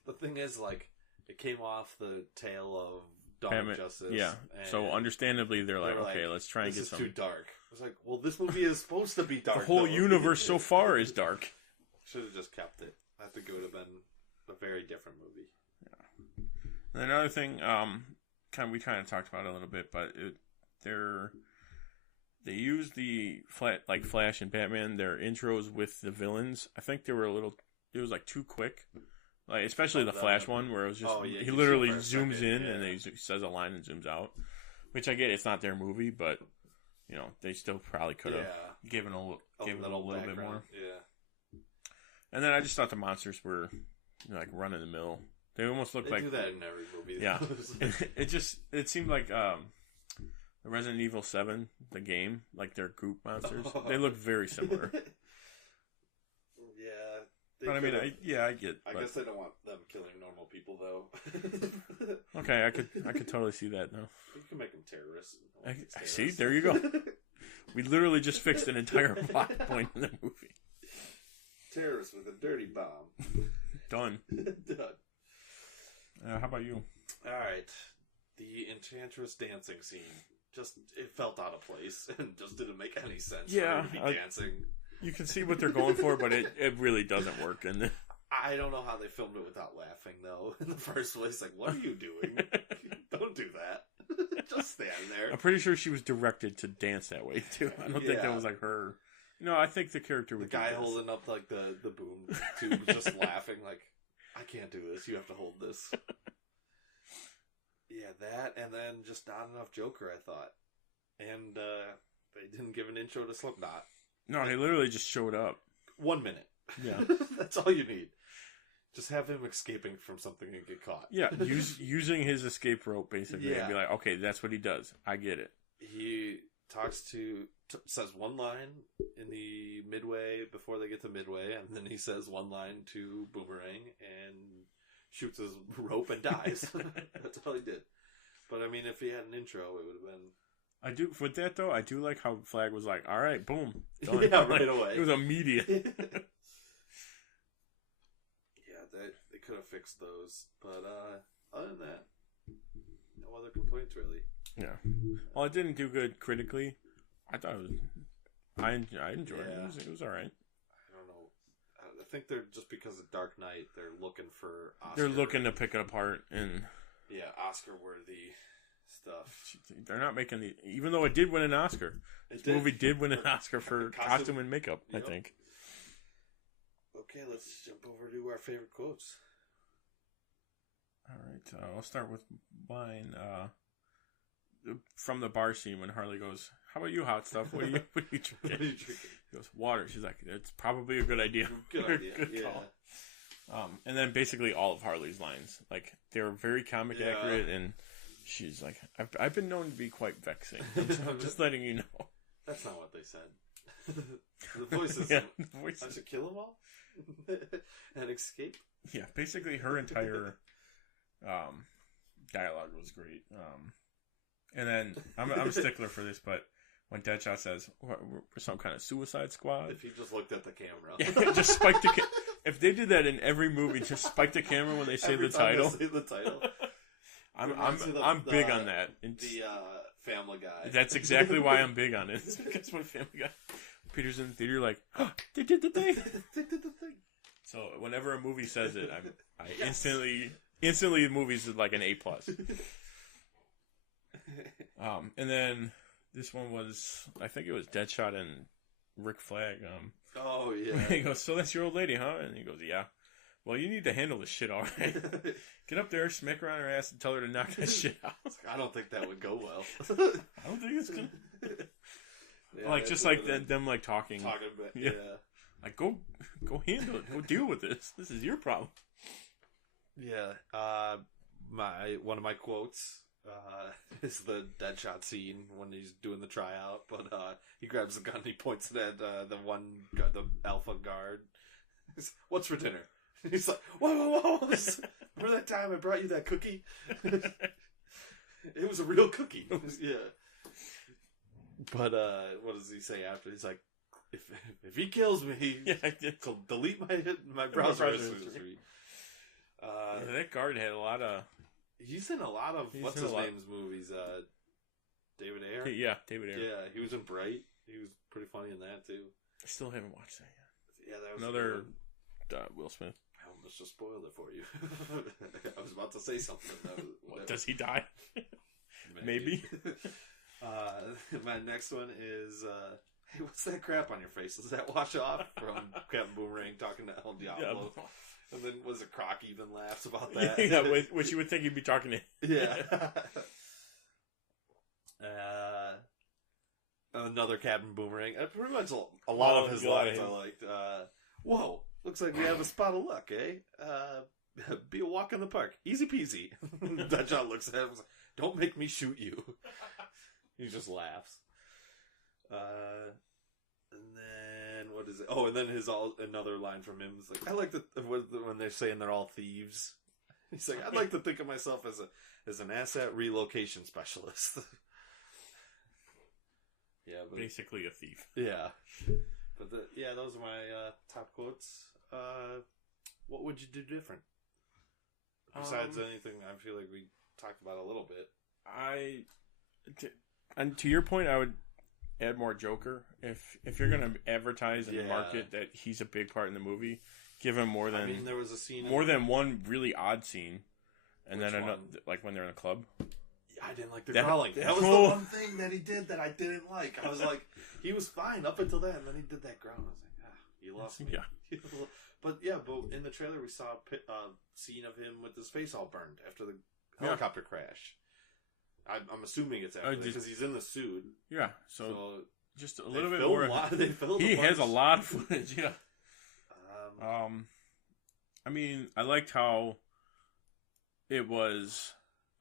the thing is, like, it came off the tail of Dawn of Justice. Yeah, so understandably, they're like, okay, let's try and get some... This is too dark. I was like, well, this movie is supposed to be dark. The whole universe so far is dark. Should have just kept it. I think it would have been a very different movie. Yeah. And another thing, we kind of talked about it a little bit, but they used the Flash and Batman, their intros with the villains. I think they were it was like too quick. Like, especially the Flash one, where it was just, he literally zooms in and he says a line and zooms out. Which I get, it's not their movie, but, you know, they still probably could have given a little bit more. Yeah. And then I just thought the monsters were, like, run of the mill. They almost looked like... They do that in every movie. Yeah. It seemed like, the Resident Evil 7, the game, like their goop monsters, they look very similar. But I mean, I get. I guess they don't want them killing normal people, though. Okay, I could totally see that now. You can make them terrorists. See, there you go. We literally just fixed an entire plot point in the movie. Terrorists with a dirty bomb. Done. Done. How about you? All right, the Enchantress dancing scene. It felt out of place and just didn't make any sense. Yeah, for her to be dancing. You can see what they're going for, but it really doesn't work. And I don't know how they filmed it without laughing, though, in the first place. Like, what are you doing? Don't do that. Just stand there. I'm pretty sure she was directed to dance that way, too. I don't think that was, like, her. No, I think the character would The guy holding up, like, the boom tube was just laughing, like, I can't do this. You have to hold this. Yeah, that, and then just not enough Joker, I thought. And they didn't give an intro to Slipknot. No, he literally just showed up. 1 minute. Yeah. That's all you need. Just have him escaping from something and get caught. Yeah, using his escape rope, basically, and be like, okay, that's what he does. I get it. He says one line in the midway before they get to midway, and then he says one line to Boomerang and shoots his rope and dies. That's all he did. But I mean, if he had an intro, it would have been. I do with that though. I do like how Flag was like, "All right, boom, done." Yeah, right away. It was immediate. Yeah, they could have fixed those, but other than that, no other complaints really. Yeah. Well, it didn't do good critically. I thought it was. I enjoyed it. It was all right. I don't know. I think they're just because of Dark Knight, they're looking for Oscar. They're looking to pick it apart and. Yeah, Oscar-worthy stuff. They're not making the. Even though it did win an Oscar, this movie did win an Oscar for costume and makeup. Yep. I think. Okay, let's jump over to our favorite quotes. All right, I'll start with mine. From the bar scene when Harley goes, "How about you, hot stuff? What are you drinking?" He goes, "Water." She's like, "It's probably a good idea." Good idea. Good call. And then basically all of Harley's lines, like they were very comic accurate, and she's like, "I've been known to be quite vexing." I'm just letting you know. That's not what they said. The voices. I should kill them all and escape. Yeah, basically her entire dialogue was great. And then I'm a stickler for this, but when Deadshot says we're some kind of Suicide Squad, if he just looked at the camera, just spike the if they did that in every movie, just spike the camera when they say the title. Say the title. I'm big on that. The Family Guy. That's exactly why I'm big on it. It's because when Family Guy, Peter's in the theater, like, oh, they did the thing. They did the thing. So whenever a movie says it, I instantly the movie's like an A+. And then this one was, I think it was Deadshot and Rick Flag. Oh yeah. He goes, "So that's your old lady, huh?" And he goes, "Yeah." "Well, you need to handle this shit all right. Get up there, smack her on her ass, and tell her to knock that shit out." I don't think that would go well. I don't think it's gonna. Yeah, like just like them like talking. Talking a bit. Yeah. Like go handle it. Go deal with this. This is your problem. Yeah. One of my quotes is the Deadshot scene when he's doing the tryout, but he grabs the gun and he points it at the alpha guard. He's, "What's for dinner?" He's like, whoa. Remember that time I brought you that cookie? It was a real cookie. Yeah. But what does he say after? He's like, if he kills me, he'll delete my browser history. That guard had a lot of. He's in a lot of what's his name's movies. David Ayer. Yeah, David Ayer. Yeah, he was in Bright. He was pretty funny in that too. I still haven't watched that yet. Yeah, that was another Will Smith. I almost just spoiled it for you. I was about to say something. Does he die? Maybe. My next one is, "Hey, what's that crap on your face? Does that wash off?" From Captain Boomerang talking to El Diablo. Yeah. And then was it Croc even laughs about that? Yeah, which you would think he'd be talking to. Yeah. Another Captain Boomerang. Pretty much a lot of his lines I liked. "Whoa, looks like we have a spot of luck, eh? Be a walk in the park. Easy peasy." Deadshot looks at him and says, "Don't make me shoot you." He just laughs. And then, what is it? Oh, and then another line from him is like, "I like when they're saying they're all thieves." He's like, "I'd like to think of myself as an asset relocation specialist." Yeah, but basically a thief. Yeah, but those are my top quotes. What would you do different? Besides anything, I feel like we talked about a little bit. And to your point, I would add more Joker. If you're going to advertise and market that he's a big part in the movie, give him more than. I mean, there was a scene more than one really odd scene, and Which then another, one? like when they're in a club. I didn't like the growling. That was the one thing that he did that I didn't like. I was like, he was fine up until then, and then he did that growl. I was like, you lost me. Yeah. But in the trailer we saw a scene of him with his face all burned after the helicopter crash. I'm assuming it's after because he's in the suit. Yeah, so just a little bit more. He has a lot of footage. Yeah. I mean, I liked how it was.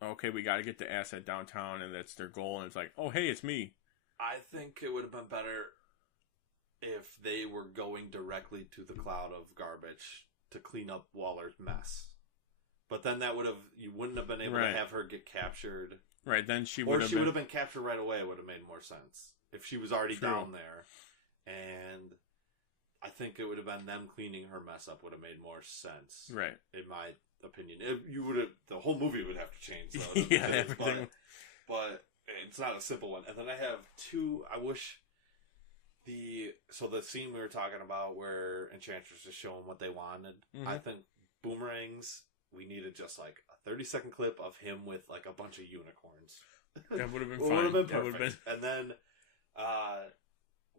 Okay, we got to get the asset downtown, and that's their goal. And it's like, oh, hey, it's me. I think it would have been better if they were going directly to the cloud of garbage to clean up Waller's mess. But then you wouldn't have been able to have her get captured. Right, then she would have been captured right away. It would have made more sense if she was already down there. And I think it would have been them cleaning her mess up would have made more sense. Right. In my opinion. The whole movie would have to change, though. Yeah, everything. But it's not a simple one. And then I have two, I wish the scene we were talking about where Enchantress is showing what they wanted, I think Boomerangs, we needed just like a 30-second clip of him with like a bunch of unicorns. That would have been fine. Would have been perfect. And then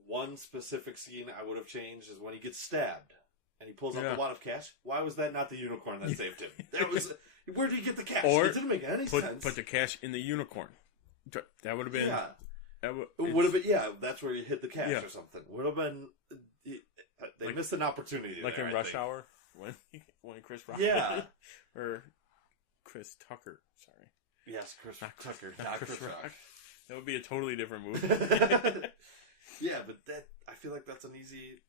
one specific scene I would have changed is when he gets stabbed and he pulls out the wad of cash. Why was that not the unicorn that saved him? That was where did he get the cash? It didn't make any sense. Put the cash in the unicorn. That would have been. Yeah. Would have been. Yeah, that's where you hit the cash or something. Would have been. They missed an opportunity. Like there, in Rush Hour when Chris Rock. Yeah. Or Chris Tucker. Sorry. Yes, Chris Tucker. Not Chris Rock. That would be a totally different movie. Yeah, but I feel like that's an easy,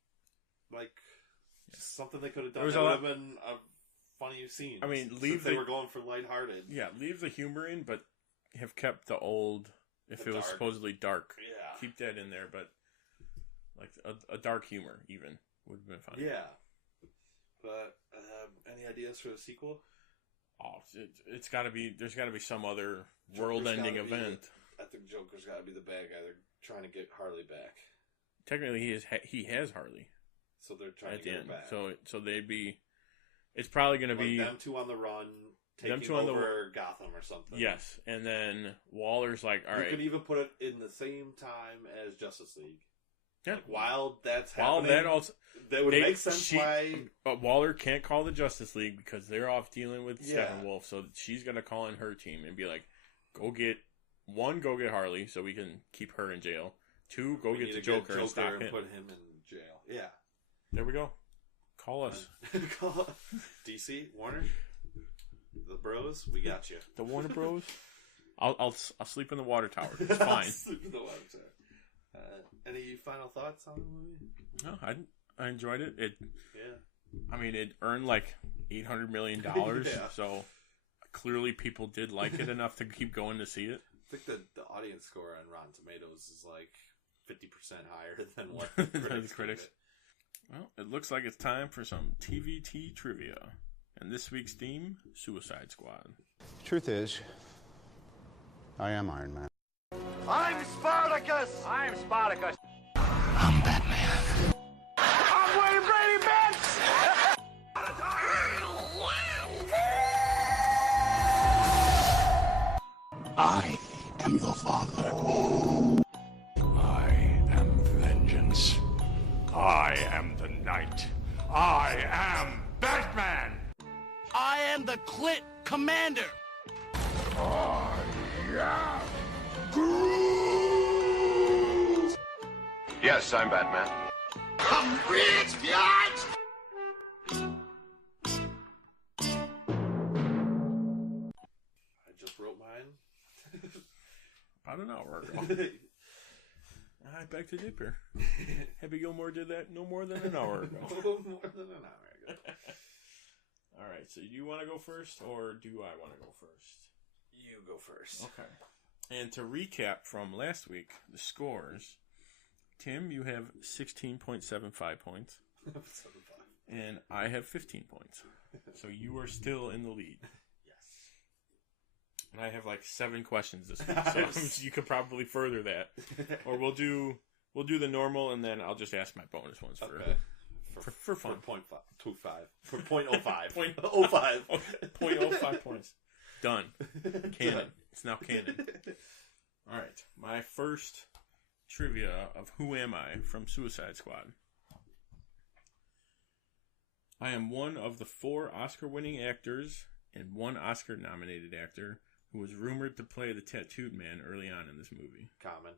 something they could have done. That would have been a funny scene. I mean, they were going for lighthearted. Yeah, leave the humor in, but have kept the old. If it was supposedly dark, keep that in there. But like a dark humor, even would have been fine. Yeah, but any ideas for the sequel? Oh, it's got to be. There's got to be some other world-ending event. I think Joker's got to be the bad guy. They're trying to get Harley back. Technically, he has Harley. So they're trying to get her back. So they'd be. It's probably going to be them two on the run, taking over Gotham or something. Yes, and then Waller's like, all right. You could even put it in the same time as Justice League. Yeah. Like, while that's happening, that would make sense. But Waller can't call the Justice League because they're off dealing with Steppenwolf. So she's going to call in her team and be like, go get Harley so we can keep her in jail. 2, go get the Joker and stop him. Put him in jail. Yeah. There we go. Call us. Call DC, Warner, the Bros. We got you. The Warner Bros. I'll sleep in the water tower. It's fine. Sleep in the water tower. Any final thoughts on the movie? No, I enjoyed it. Yeah. I mean, it earned like $800 million, so clearly people did like it enough to keep going to see it. I think the audience score on Rotten Tomatoes is like 50% higher than what the critics. Well, it looks like it's time for some TVT trivia. And this week's theme, Suicide Squad. Truth is, I am Iron Man. I'm Spartacus! I'm Spartacus. I'm Batman. I'm Wayne Brady Benz! I am your father. I am vengeance. I am the night. I am Batman. I am the Clit Commander. I am Groot. Yes, I'm Batman. I'm rich, biatch! I just wrote mine. About an hour ago. I beg to differ. Happy Gilmore did that no more than an hour ago. More than an hour ago. All right, so do you want to go first, or do I want to go first? You go first. Okay. And to recap from last week, the scores. Tim, you have 16.75 points. 7.5. And I have 15 points. So you are still in the lead. Yes. And I have like 7 questions this week, so you could probably further that. Or we'll do the normal, and then I'll just ask my bonus ones for For fun. For 0.25. For 0.05. 0.05. 0.05 points. Done. Canon. It's now canon. All right. My first trivia of Who Am I from Suicide Squad. I am one of the 4 Oscar-winning actors and 1 Oscar-nominated actor who was rumored to play the tattooed man early on in this movie. Common.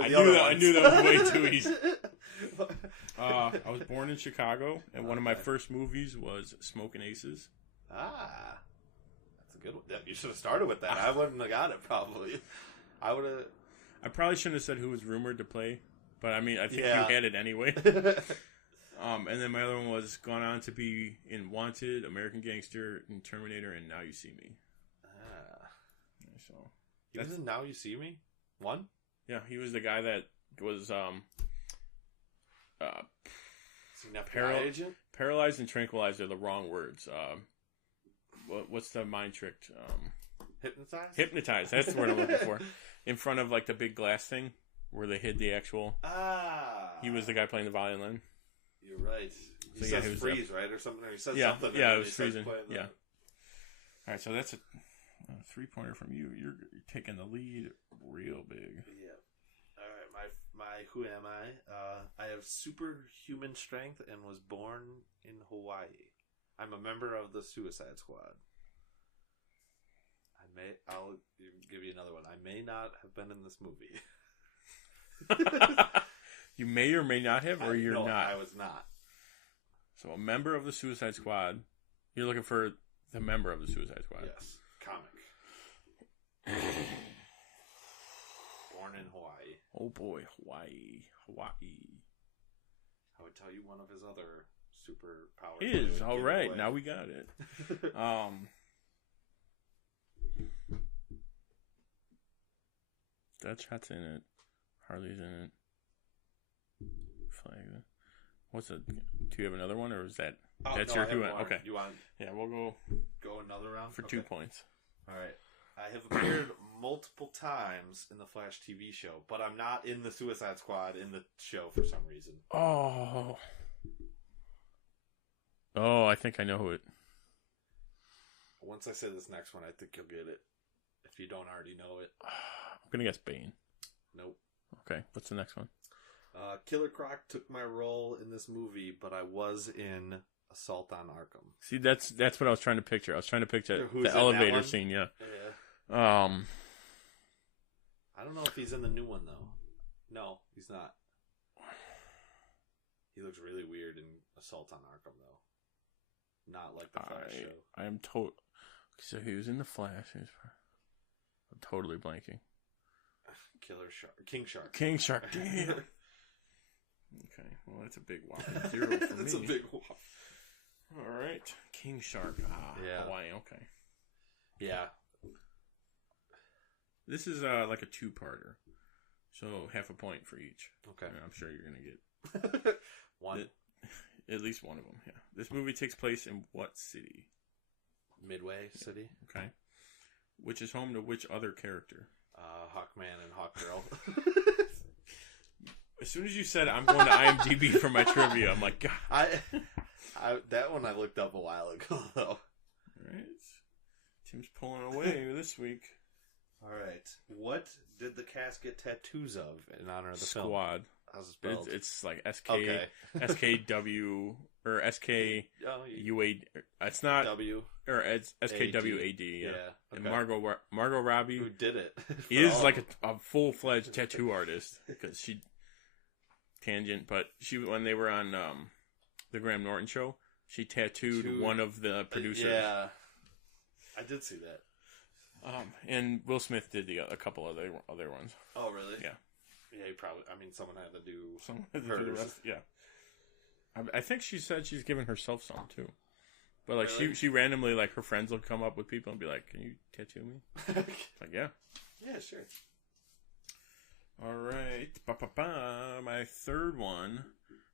I knew that was way too easy. I was born in Chicago, and one of my first movies was Smoking Aces. Ah, that's a good one. You should have started with that. I wouldn't have got it, probably. I probably shouldn't have said who was rumored to play, but I mean, I think you had it anyway. And then my other one was gone on to be in Wanted, American Gangster, and Terminator, and Now You See Me. Ah. So he was in Now You See Me? 1? Yeah, he was the guy that was paralyzed and tranquilized are the wrong words. What's the mind trick? Hypnotized? Hypnotized. That's the word I'm looking for. In front of like the big glass thing where they hid the actual. He was the guy playing the violin. You're right. He says freeze, right, or something. Or he says something. Yeah, it was freezing. Yeah. All right, so that's a 3-pointer from you. You're taking the lead real big. Yeah. All right, my Who Am I? I have superhuman strength and was born in Hawaii. I'm a member of the Suicide Squad. I'll give you another one. I may not have been in this movie. You may or may not have, or you're not. I was not. So a member of the Suicide Squad. You're looking for the member of the Suicide Squad. Yes. Comic. Born in Hawaii. Oh boy, Hawaii. I would tell you one of his other superpowers. Is all right. Away. Now we got it. Deadshot's in it. Harley's in it. Flag. What's it? Do you have another one, or is that that's your Who? Okay. You want? Yeah, we'll go another round for 2 points. All right. I have appeared multiple times in the Flash TV show, but I'm not in the Suicide Squad in the show for some reason. Oh, I think I know who it. Once I say this next one, I think you'll get it. If you don't already know it. I'm going to guess Bane. Nope. Okay, what's the next one? Killer Croc took my role in this movie, but I was in Assault on Arkham. See, that's what I was trying to picture. I was trying to picture the elevator scene, yeah. I don't know if he's in the new one, though. No, he's not. He looks really weird in Assault on Arkham, though. Not like the Flash show. I am So he was in the Flash. I'm totally blanking. King Shark. King Shark, damn. Okay, well, that's a big whopping 0 for me. That's a big whop. All right, King Shark. Hawaii, okay. Yeah. This is like a 2-parter. So half a point for each. Okay. I'm sure you're going to get one. At least one of them, yeah. This movie takes place in what city? Midway City. Okay. Which is home to which other character? Hawkman and Hawkgirl. As soon as you said I'm going to IMDb for my trivia, I'm like, God. That one I looked up a while ago, though. All right. Tim's pulling away this week. All right. What did the cast get tattoos of in honor of the Squad. film? How's it spelled? It's like SKW or SKUA. It's not W or it's SKWAD. Yeah. Okay. And Margot Robbie, who did it, is like a full-fledged tattoo artist because she but when they were on the Graham Norton show, she tattooed one of the producers. Yeah, I did see that. And Will Smith did a couple of other ones. Oh, really? Yeah. Yeah, he probably. I mean, someone had to do the rest. Yeah. I think she said she's giving herself some too, but like really? she randomly like her friends will come up with people and be like, "Can you tattoo me?" Like, yeah. Yeah, sure. All right, my third one.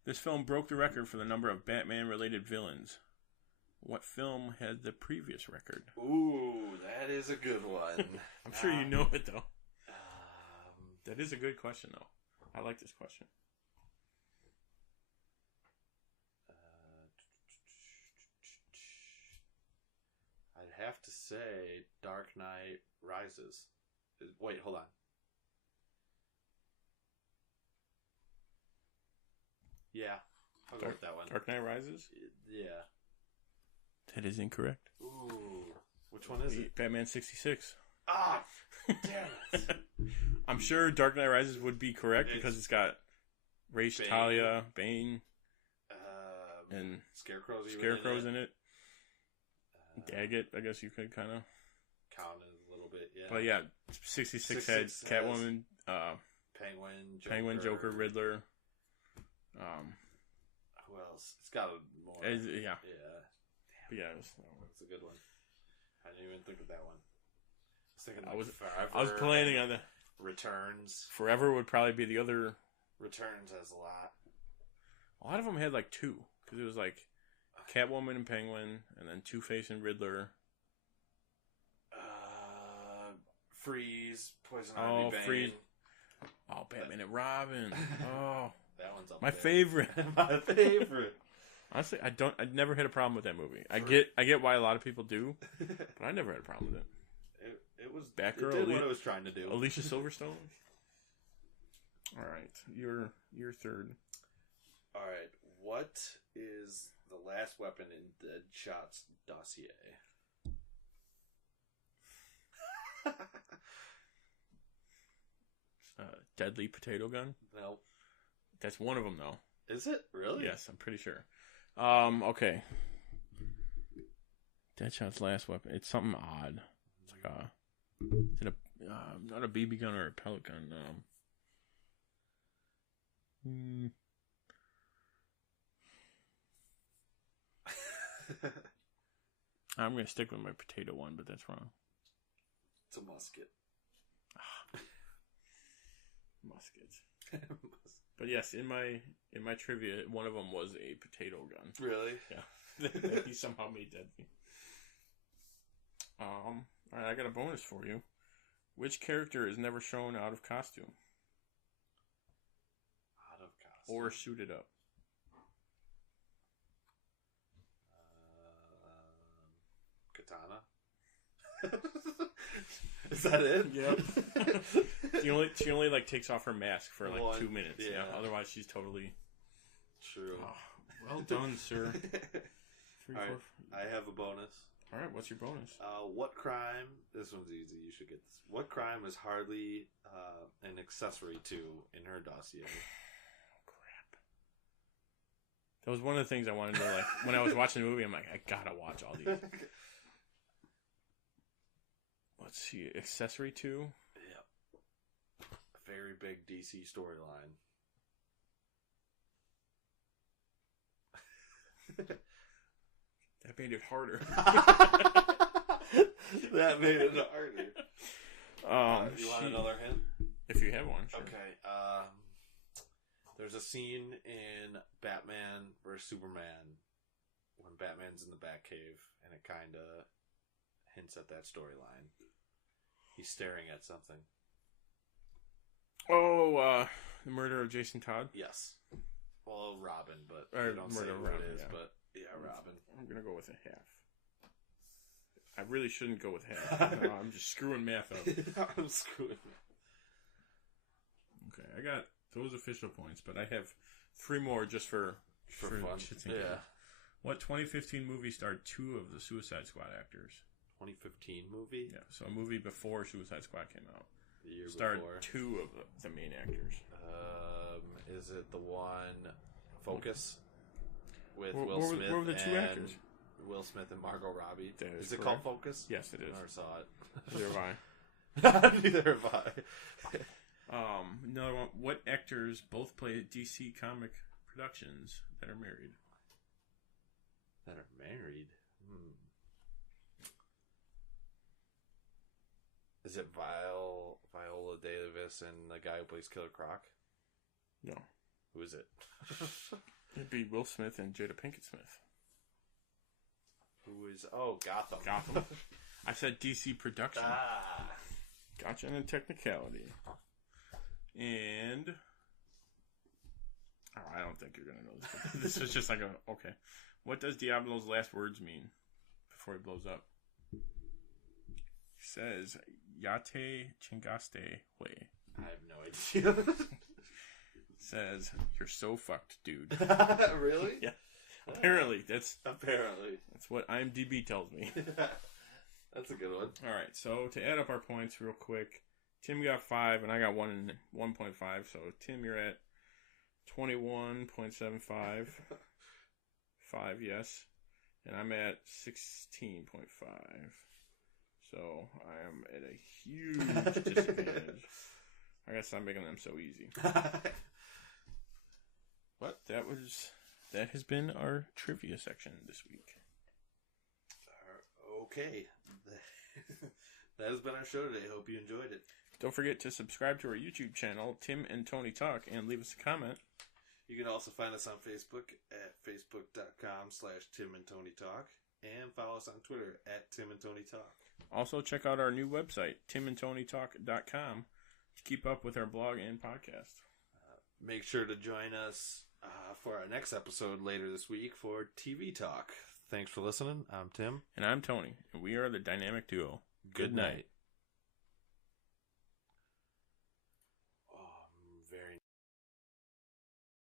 This film broke the record for the number of Batman-related villains. What film had the previous record? Ooh, that is a good one. I'm sure you know it though. That is a good question, though. I like this question. have to say Dark Knight Rises. Wait, hold on. Yeah, I'll go with that one. Dark Knight Rises? Yeah. That is incorrect. Ooh. Which one is it? Batman 66. Ah! Damn it. I'm sure Dark Knight Rises would be correct because it's got Ra's Talia, Bane, and Scarecrow's in it. Daggett, I guess you could kind of count it a little bit, yeah. But yeah, 66 had Catwoman, Penguin, Joker, Riddler. Who else? It's got more. Yeah. Yeah. But yeah, That's a good one. I didn't even think of that one. I was thinking Forever. I was planning on the Returns. Forever would probably be the other. Returns has a lot. A lot of them had like two because it was like Catwoman and Penguin, and then Two-Face and Riddler. Freeze, Poison Ivy, Bane. Freeze. Oh, Batman and Robin. Oh, that one's up my there. favorite. My favorite. Honestly, I never had a problem with that movie. I get why a lot of people do, but I never had a problem with it. It was Batgirl. It did what it was trying to do. Alicia Silverstone. All right, your third. All right, what is the last weapon in Deadshot's dossier? Deadly potato gun? No. That's one of them, though. Is it? Really? Yes, I'm pretty sure. Okay. Deadshot's last weapon. It's something odd. It's like is it not a BB gun or a pellet gun? I'm going to stick with my potato one, but that's wrong. It's a musket. Muskets. But yes, in my trivia, one of them was a potato gun. Really? Yeah. That he somehow made deadly. All right, I got a bonus for you. Which character is never shown out of costume? Out of costume. Or suited up? Katana. Is that it? Yep. She only like takes off her mask for like 2 minutes. Yeah. Otherwise, she's totally true. Oh, well done, sir. All right, I have a bonus. All right, what's your bonus? What crime? This one's easy. You should get this. What crime is hardly an accessory to in her dossier? Crap. That was one of the things I wanted to like when I was watching the movie. I'm like, I gotta watch all these. Let's see, accessory to? Yep. A very big DC storyline. That made it harder. That made it harder. You want another hint? If you have one, sure. Okay. There's a scene in Batman vs. Superman when Batman's in the Batcave, and it kind of hints at that storyline. He's staring at something. Oh, the murder of Jason Todd? Yes. Well, Robin, but or they don't say who it is, but yeah, Robin. I'm going to go with a half. I really shouldn't go with half. No, I'm just screwing math up. I'm screwing. Okay, I got those official points, but I have 3 more just for fun. Yeah. What 2015 movie starred 2 of the Suicide Squad actors? 2015 movie? Yeah, so a movie before Suicide Squad came out. The year starred before. 2 of the main actors. Is it the one Focus with Will Will Smith? Where were the 2 actors? Will Smith and Margot Robbie. Is it called Focus? Yes, it is. I never saw it. Neither have I. Neither have I. Another one. What actors both play at DC comic productions that are married? That are married? Is it Viola Davis and the guy who plays Killer Croc? No. Who is it? It'd be Will Smith and Jada Pinkett Smith. Who is... Oh, Gotham. Gotham. I said DC production. Gotcha on a technicality. And... Oh, I don't think you're going to know this. This is just like a... Okay. What does Diablo's last words mean before he blows up? says, Yate Chingaste Way. I have no idea. Says, you're so fucked, dude. Really? Yeah. Apparently. That's what IMDb tells me. That's a good one. All right, so to add up our points real quick, Tim got 5 and I got 1.5. So Tim, you're at 21.75. 5, yes. And I'm at 16.5. So I am at a huge disadvantage. I guess I'm making them so easy. But that has been our trivia section this week. Okay. That has been our show today. Hope you enjoyed it. Don't forget to subscribe to our YouTube channel, Tim and Tony Talk, and leave us a comment. You can also find us on Facebook at facebook.com/Tim and Tony Talk, and follow us on Twitter at Tim and Tony Talk. Also, check out our new website, timandtonytalk.com, to keep up with our blog and podcast. Make sure to join us for our next episode later this week for TV Talk. Thanks for listening. I'm Tim. And I'm Tony, and we are the Dynamic Duo. Good night.